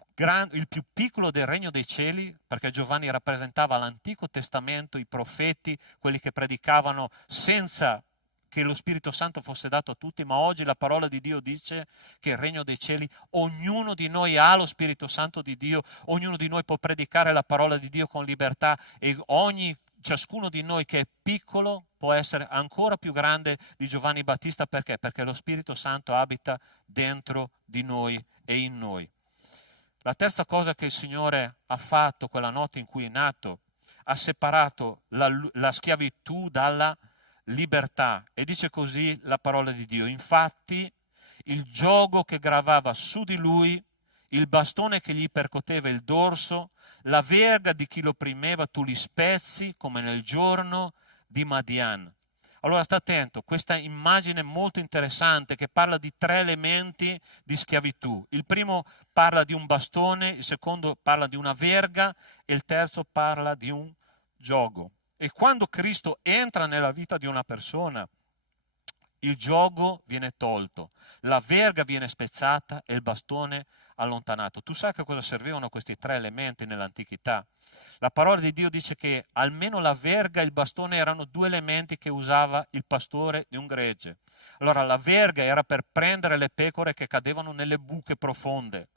piccolo del regno dei cieli, perché Giovanni rappresentava l'Antico Testamento, i profeti, quelli che predicavano senza che lo Spirito Santo fosse dato a tutti, ma oggi la parola di Dio dice che il regno dei cieli, ognuno di noi ha lo Spirito Santo di Dio, ognuno di noi può predicare la parola di Dio con libertà e ciascuno di noi che è piccolo può essere ancora più grande di Giovanni Battista. Perché? Perché lo Spirito Santo abita dentro di noi e in noi. La terza cosa che il Signore ha fatto quella notte in cui è nato, ha separato la schiavitù dalla libertà. E dice così la parola di Dio: infatti il giogo che gravava su di lui, il bastone che gli percoteva il dorso, la verga di chi lo opprimeva, tu li spezzi come nel giorno di Madian. Allora sta attento, questa immagine molto interessante che parla di 3 elementi di schiavitù. Il primo parla di un bastone, il secondo parla di una verga e il terzo parla di un giogo. E quando Cristo entra nella vita di una persona, il giogo viene tolto, la verga viene spezzata e il bastone allontanato. Tu sai che cosa servivano questi 3 elementi nell'antichità? La parola di Dio dice che almeno la verga e il bastone erano 2 elementi che usava il pastore di un gregge. Allora la verga era per prendere le pecore che cadevano nelle buche profonde.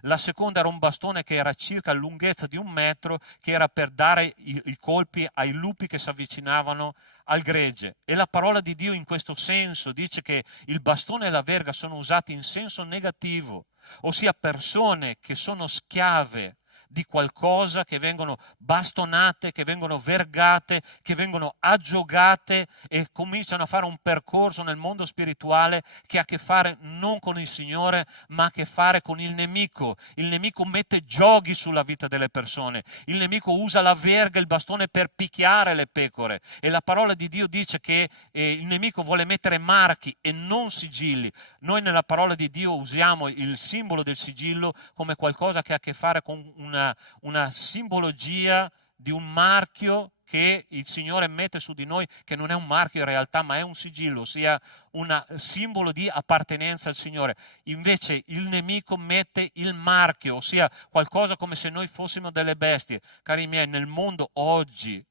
La seconda era un bastone che era circa la lunghezza di 1 metro, che era per dare i colpi ai lupi che si avvicinavano al gregge. E la parola di Dio in questo senso dice che il bastone e la verga sono usati in senso negativo, ossia persone che sono schiave di qualcosa, che vengono bastonate, che vengono vergate, che vengono aggiogate e cominciano a fare un percorso nel mondo spirituale che ha a che fare non con il Signore, ma ha a che fare con il nemico. Il nemico mette giochi sulla vita delle persone, il nemico usa la verga e il bastone per picchiare le pecore, e la parola di Dio dice che il nemico vuole mettere marchi e non sigilli. Noi nella parola di Dio usiamo il simbolo del sigillo come qualcosa che ha a che fare con una simbologia di un marchio che il Signore mette su di noi, che non è un marchio in realtà, ma è un sigillo, ossia un simbolo di appartenenza al Signore. Invece il nemico mette il marchio, ossia qualcosa come se noi fossimo delle bestie. Cari miei, nel mondo oggi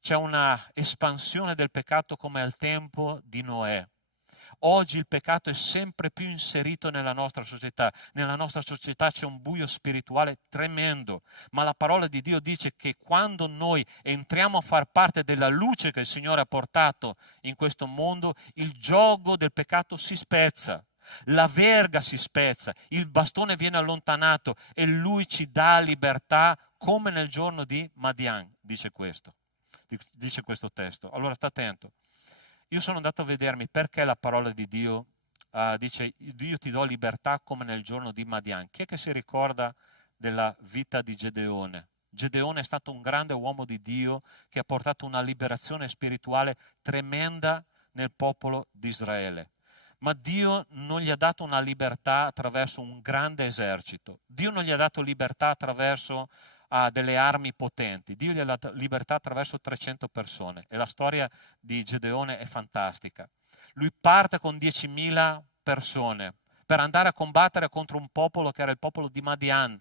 c'è una espansione del peccato come al tempo di Noè. Oggi il peccato è sempre più inserito nella nostra società. Nella nostra società c'è un buio spirituale tremendo, ma la parola di Dio dice che quando noi entriamo a far parte della luce che il Signore ha portato in questo mondo, il giogo del peccato si spezza, la verga si spezza, il bastone viene allontanato e Lui ci dà libertà come nel giorno di Madian, dice questo testo. Allora sta attento. Io sono andato a vedermi perché la parola di Dio dice: Dio ti do libertà come nel giorno di Madian. Chi è che si ricorda della vita di Gedeone. Gedeone è stato un grande uomo di Dio che ha portato una liberazione spirituale tremenda nel popolo di Israele. Ma Dio non gli ha dato una libertà attraverso un grande esercito. Dio non gli ha dato libertà attraverso delle armi potenti. Dio gli ha dato libertà attraverso 300 persone. E la storia di Gedeone è fantastica. Lui parte con 10.000 persone per andare a combattere contro un popolo che era il popolo di Madian.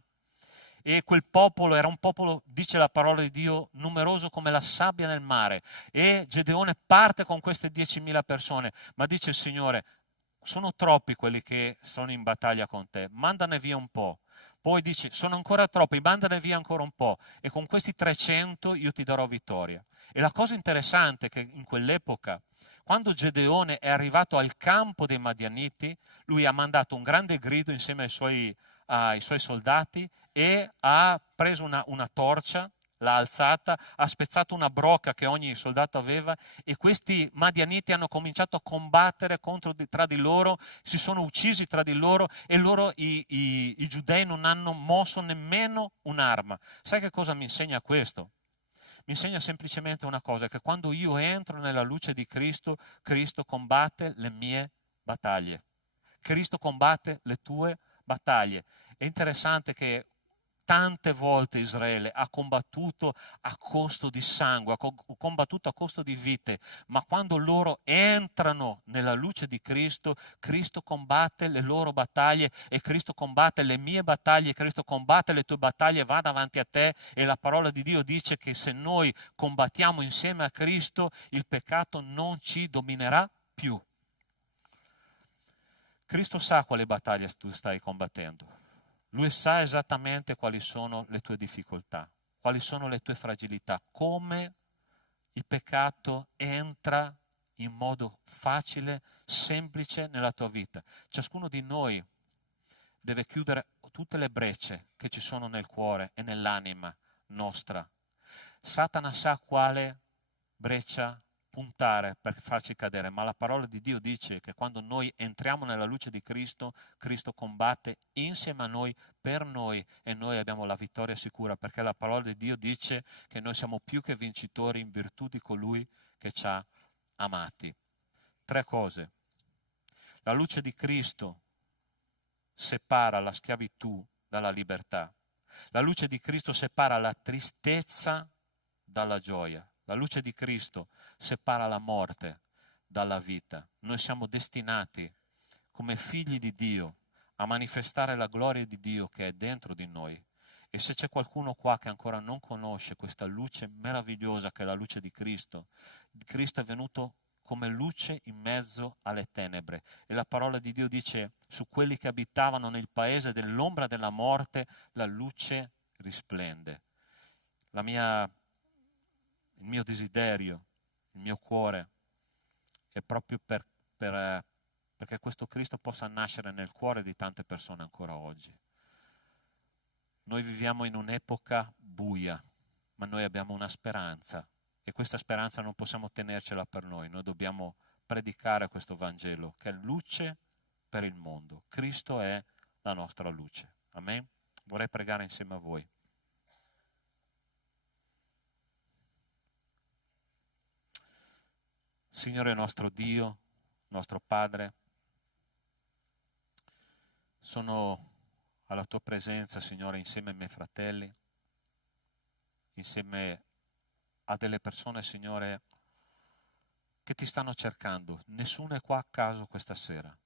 E quel popolo era un popolo, dice la parola di Dio, numeroso come la sabbia nel mare. E Gedeone parte con queste 10.000 persone, ma dice il Signore: sono troppi quelli che sono in battaglia con te, mandane via un po'. Poi dice: sono ancora troppi, mandane via ancora un po', e con questi 300 io ti darò vittoria. E la cosa interessante è che in quell'epoca, quando Gedeone è arrivato al campo dei Madianiti, lui ha mandato un grande grido insieme ai suoi soldati e ha preso una torcia, l'ha alzata, ha spezzato una brocca che ogni soldato aveva, e questi Madianiti hanno cominciato a combattere tra di loro, si sono uccisi tra di loro, e i giudei non hanno mosso nemmeno un'arma. Sai che cosa mi insegna questo? Mi insegna semplicemente una cosa: che quando io entro nella luce di Cristo, Cristo combatte le mie battaglie. Cristo combatte le tue battaglie. È interessante che tante volte Israele ha combattuto a costo di sangue, ha combattuto a costo di vite, ma quando loro entrano nella luce di Cristo, Cristo combatte le loro battaglie, e Cristo combatte le mie battaglie, Cristo combatte le tue battaglie, va davanti a te. E la parola di Dio dice che se noi combattiamo insieme a Cristo, il peccato non ci dominerà più. Cristo sa quale battaglia tu stai combattendo. Lui sa esattamente quali sono le tue difficoltà, quali sono le tue fragilità, come il peccato entra in modo facile, semplice nella tua vita. Ciascuno di noi deve chiudere tutte le brecce che ci sono nel cuore e nell'anima nostra. Satana sa quale breccia puntare per farci cadere, ma la parola di Dio dice che quando noi entriamo nella luce di Cristo, Cristo combatte insieme a noi, per noi, e noi abbiamo la vittoria sicura, perché la parola di Dio dice che noi siamo più che vincitori in virtù di colui che ci ha amati. 3 cose. La luce di Cristo separa la schiavitù dalla libertà. La luce di Cristo separa la tristezza dalla gioia. La luce di Cristo separa la morte dalla vita. Noi siamo destinati, come figli di Dio, a manifestare la gloria di Dio che è dentro di noi. E se c'è qualcuno qua che ancora non conosce questa luce meravigliosa che è la luce di Cristo, Cristo è venuto come luce in mezzo alle tenebre. E la parola di Dio dice: su quelli che abitavano nel paese dell'ombra della morte, la luce risplende. Il mio desiderio, il mio cuore è proprio perché questo Cristo possa nascere nel cuore di tante persone ancora oggi. Noi viviamo in un'epoca buia, ma noi abbiamo una speranza, e questa speranza non possiamo tenercela per noi. Noi dobbiamo predicare questo Vangelo che è luce per il mondo. Cristo è la nostra luce. Amen? Vorrei pregare insieme a voi. Signore nostro Dio, nostro Padre, sono alla tua presenza, Signore, insieme ai miei fratelli, insieme a delle persone, Signore, che ti stanno cercando. Nessuno è qua a caso questa sera.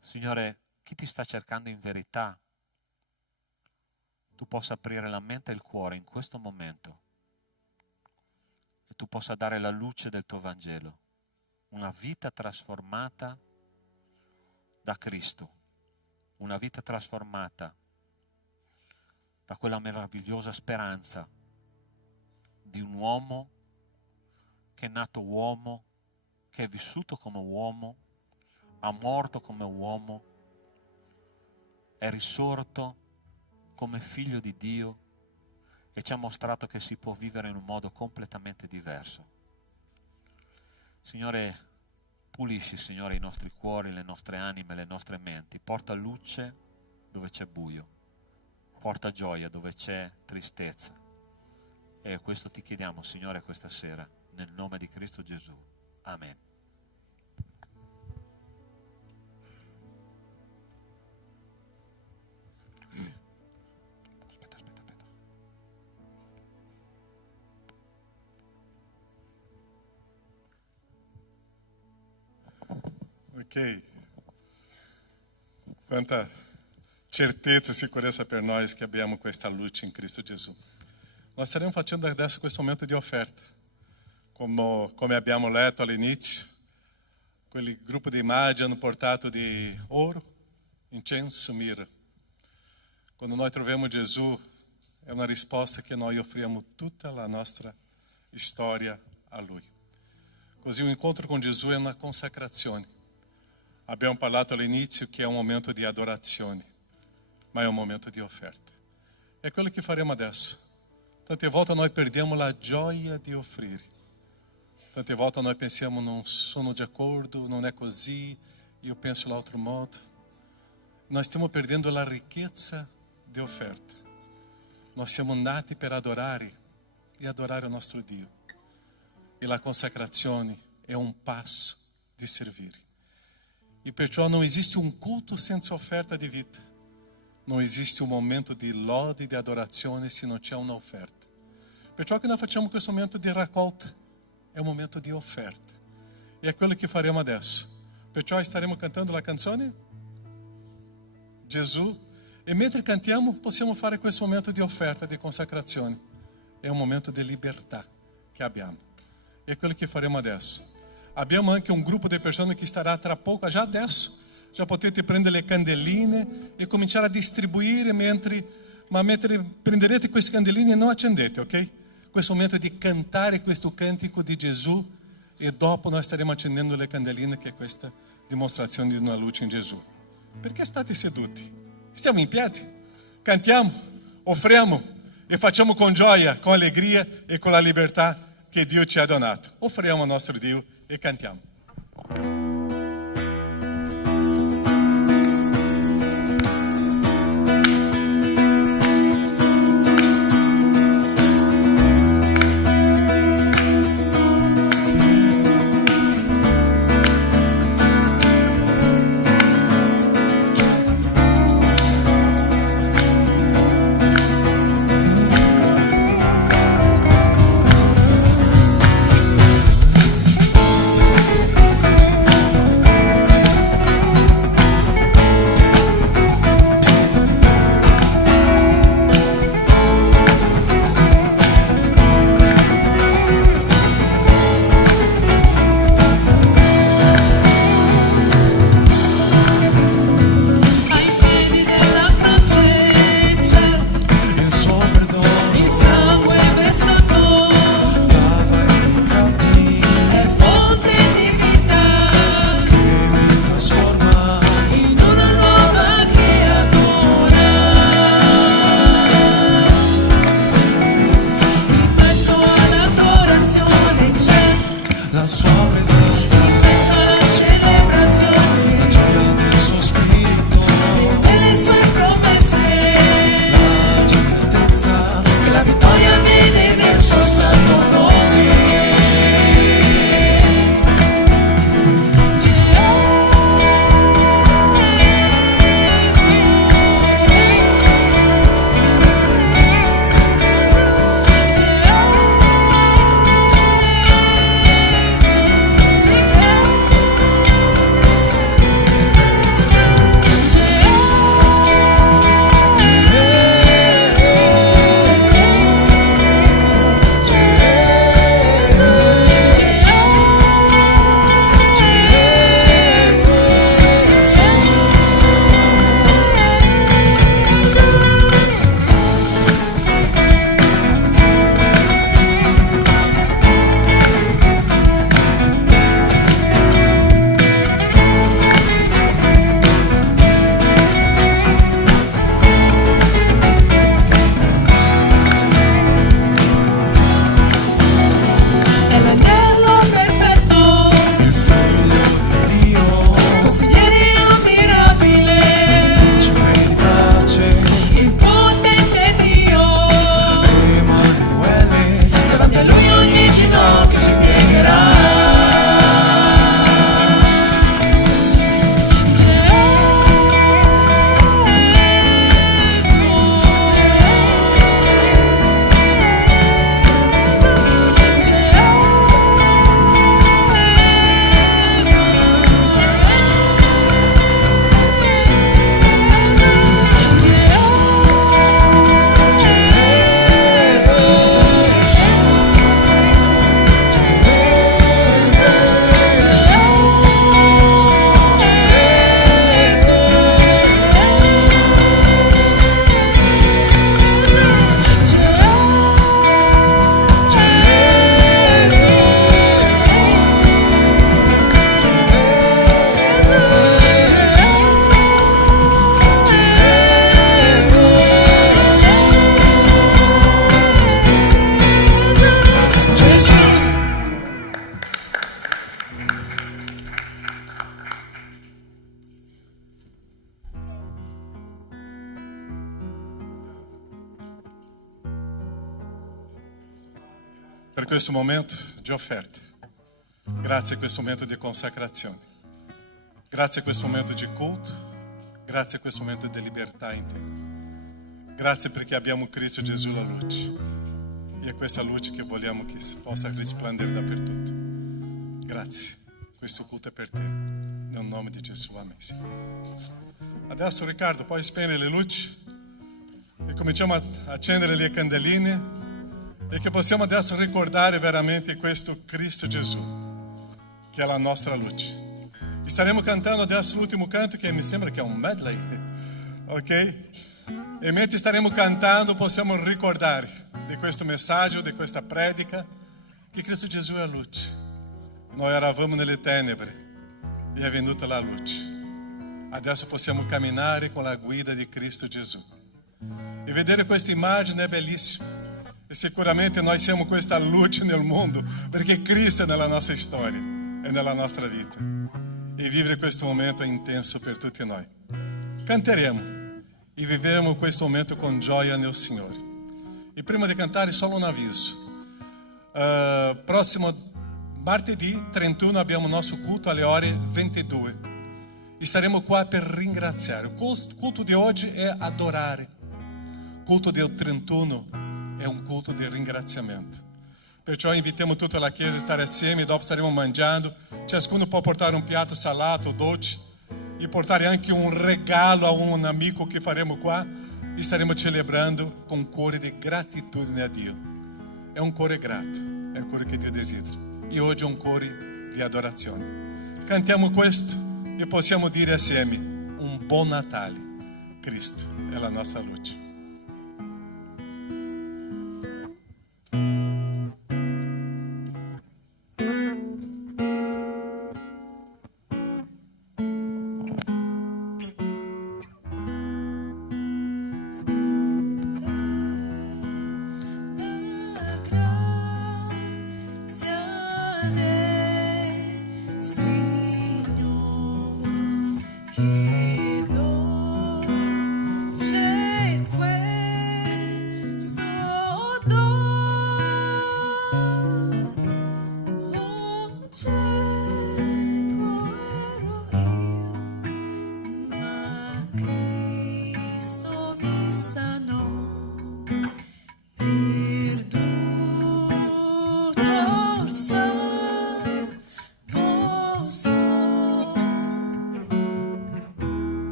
Signore, chi ti sta cercando in verità, tu possa aprire la mente e il cuore in questo momento, e tu possa dare la luce del tuo Vangelo, una vita trasformata da Cristo, una vita trasformata da quella meravigliosa speranza di un uomo che è nato uomo, che è vissuto come uomo, ha morto come uomo, è risorto come figlio di Dio e ci ha mostrato che si può vivere in un modo completamente diverso. Signore, pulisci, Signore, i nostri cuori, le nostre anime, le nostre menti. Porta luce dove c'è buio, porta gioia dove c'è tristezza. E questo ti chiediamo, Signore, questa sera, nel nome di Cristo Gesù. Amen. Aspetta. Ok. Quanta certezza e sicurezza per nós che abbiamo questa luce in Cristo Gesù. Nós staremo facendo adesso questo momento di offerta. Come abbiamo letto all'inizio, quel gruppo di magi hanno portato di oro, incenso, mirra. Quando noi troviamo Gesù, è una risposta che noi offriamo tutta la nostra storia a Lui. Così o incontro con Gesù è una consacrazione. Abbiamo parlato all'inizio che è un momento di adorazione, ma è un momento di offerta. È quello che faremo adesso. Tante volte noi perdiamo la gioia di offrire. Tante volte noi pensiamo, non sono d'accordo, non è così, io penso l'altro modo. Nós stiamo perdendo la ricchezza di offerta. Noi siamo nati per adorare e adorare il nostro Dio. E la consacrazione è un passo di servire. E perciò non esiste un culto senza offerta di vita. Non esiste un momento di lode e di adorazione se non c'è una offerta. Perciò che noi facciamo questo momento di raccolta è un momento di offerta. E è quello che faremo adesso. Perciò staremo cantando la canzone Gesù. E mentre cantiamo possiamo fare questo momento di offerta, di consacrazione. È un momento di libertà che abbiamo. E è quello che faremo adesso. Abbiamo anche un gruppo di persone che starà tra poco, già adesso. Già potete prendere le candeline e cominciare a distribuire mentre prenderete queste candeline e non accendete, ok? Questo momento di cantare questo cantico di Gesù e dopo noi staremo accendendo le candeline, che è questa dimostrazione di una luce in Gesù. Perché state seduti? Stiamo in piedi, cantiamo, offriamo e facciamo con gioia, con allegria e con la libertà che Dio ci ha donato. Offriamo al nostro Dio e cantiamo. per questo momento di offerta. Grazie a questo momento di consacrazione. Grazie a questo momento di culto. Grazie a questo momento di libertà in te. Grazie perché abbiamo Cristo Gesù la luce. E è questa luce che vogliamo che possa risplendere dappertutto. Grazie. Questo culto è per te. Nel nome di Gesù. Amen. Adesso Riccardo, puoi spegnere le luci e cominciamo a accendere le candeline e che possiamo adesso ricordare veramente questo Cristo Gesù, che è la nostra luce. E staremo cantando adesso l'ultimo canto che mi sembra che è un medley, ok? E mentre staremo cantando possiamo ricordare di questo messaggio, di questa predica, che Cristo Gesù è la luce. Noi eravamo nelle tenebre e è venuta la luce. Adesso possiamo camminare con la guida di Cristo Gesù. E vedere questa immagine è bellissimo. E sicuramente noi siamo questa luce nel mondo, perché Cristo è nella nostra storia e nella nostra vita. E vivere questo momento è intenso per tutti noi. Canteremo e viveremo questo momento con gioia nel Signore. E prima di cantare solo un avviso. Prossimo martedì 31 abbiamo il nostro culto alle ore 22. E saremo qua per ringraziare. Il culto di oggi è adorare. Il culto del 31 è un culto di ringraziamento. Perciò invitiamo tutta la chiesa a stare assieme, dopo staremo mangiando. Ciascuno può portare un piatto salato, dolce, e portare anche un regalo a un amico che faremo qua. E staremo celebrando con un cuore di gratitudine a Dio. È un cuore grato, è un cuore che Dio desidera. E oggi è un cuore di adorazione. Cantiamo questo e possiamo dire assieme un buon Natale. Cristo è la nostra luce.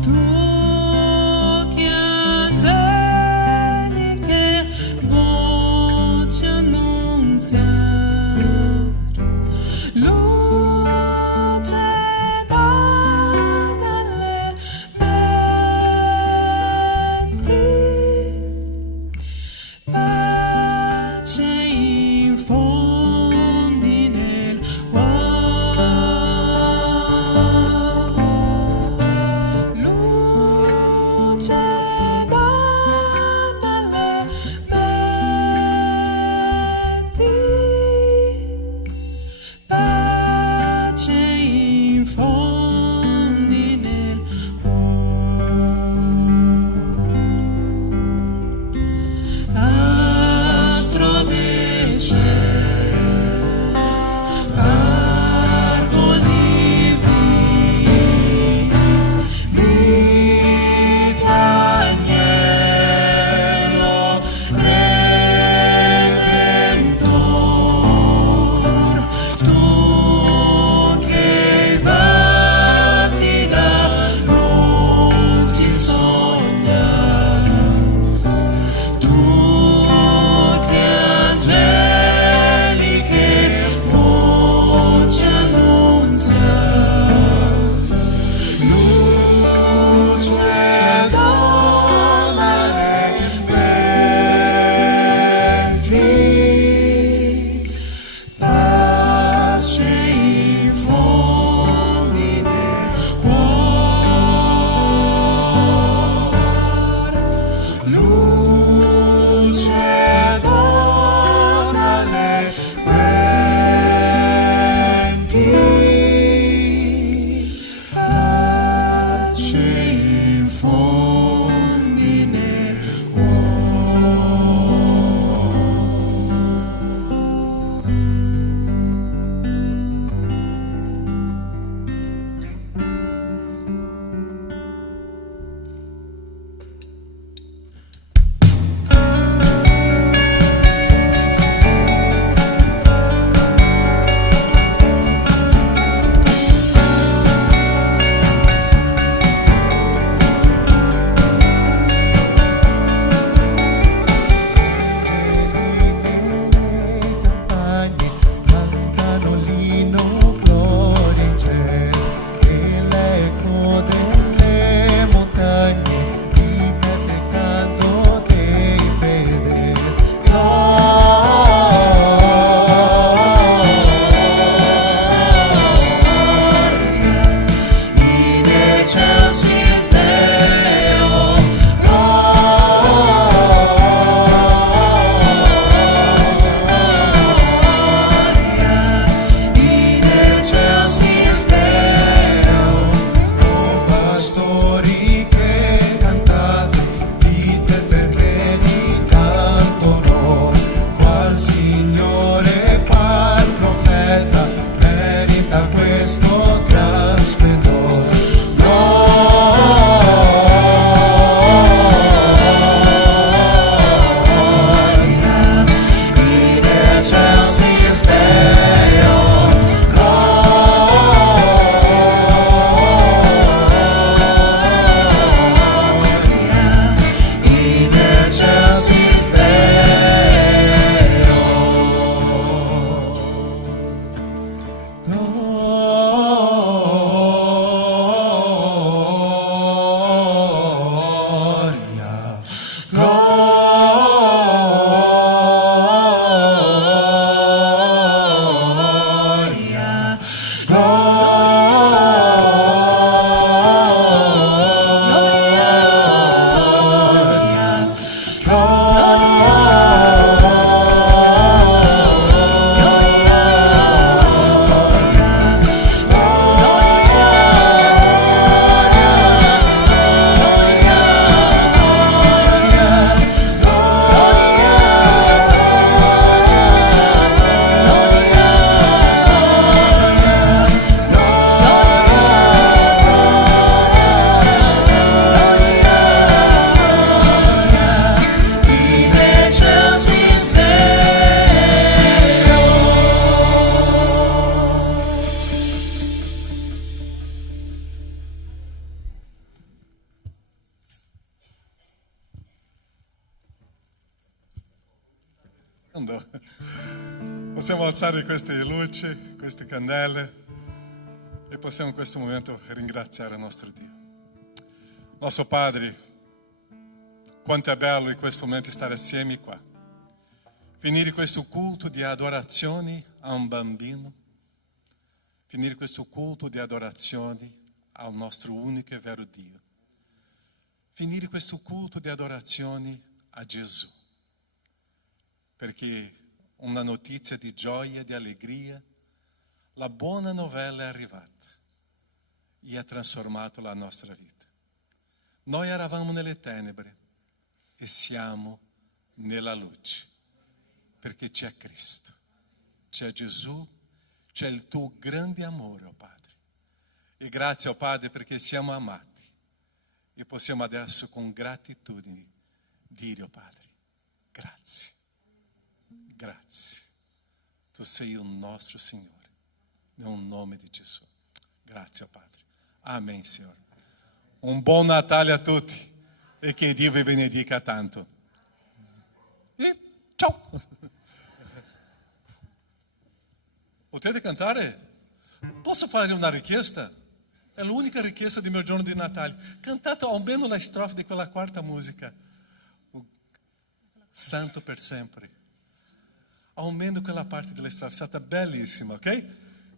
Tu che angeliche luce dona le menti, pace infondi nel Possiamo alzare queste luci, queste candele e possiamo in questo momento ringraziare il nostro Dio. Nostro Padre, quanto è bello in questo momento stare assieme qua. Finire questo culto di adorazione a un bambino. Finire questo culto di adorazione al nostro unico e vero Dio. Finire questo culto di adorazione a Gesù. Perché una notizia di gioia, di allegria, la buona novella è arrivata e ha trasformato la nostra vita. Noi eravamo nelle tenebre e siamo nella luce, perché c'è Cristo, c'è Gesù, c'è il tuo grande amore, oh Padre. E grazie, oh Padre, perché siamo amati e possiamo adesso con gratitudine dire, oh Padre, grazie. Grazie, tu sei il nostro Signore, nel nome di Gesù. Grazie, Padre. Amen, Signore. Un buon Natale a tutti e che Dio vi benedica tanto. E ciao! Potete cantare? Posso fare una richiesta? È l'unica richiesta del mio giorno di Natale. Cantate almeno la strofa di quella quarta musica. Santo per sempre. Almeno quella parte della strofa, è stata bellissima, ok?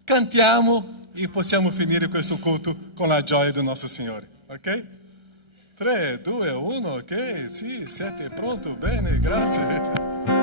Cantiamo e possiamo finire questo culto con la gioia del nostro Signore, ok? 3, 2, 1, ok, sì, siete pronti, bene, grazie.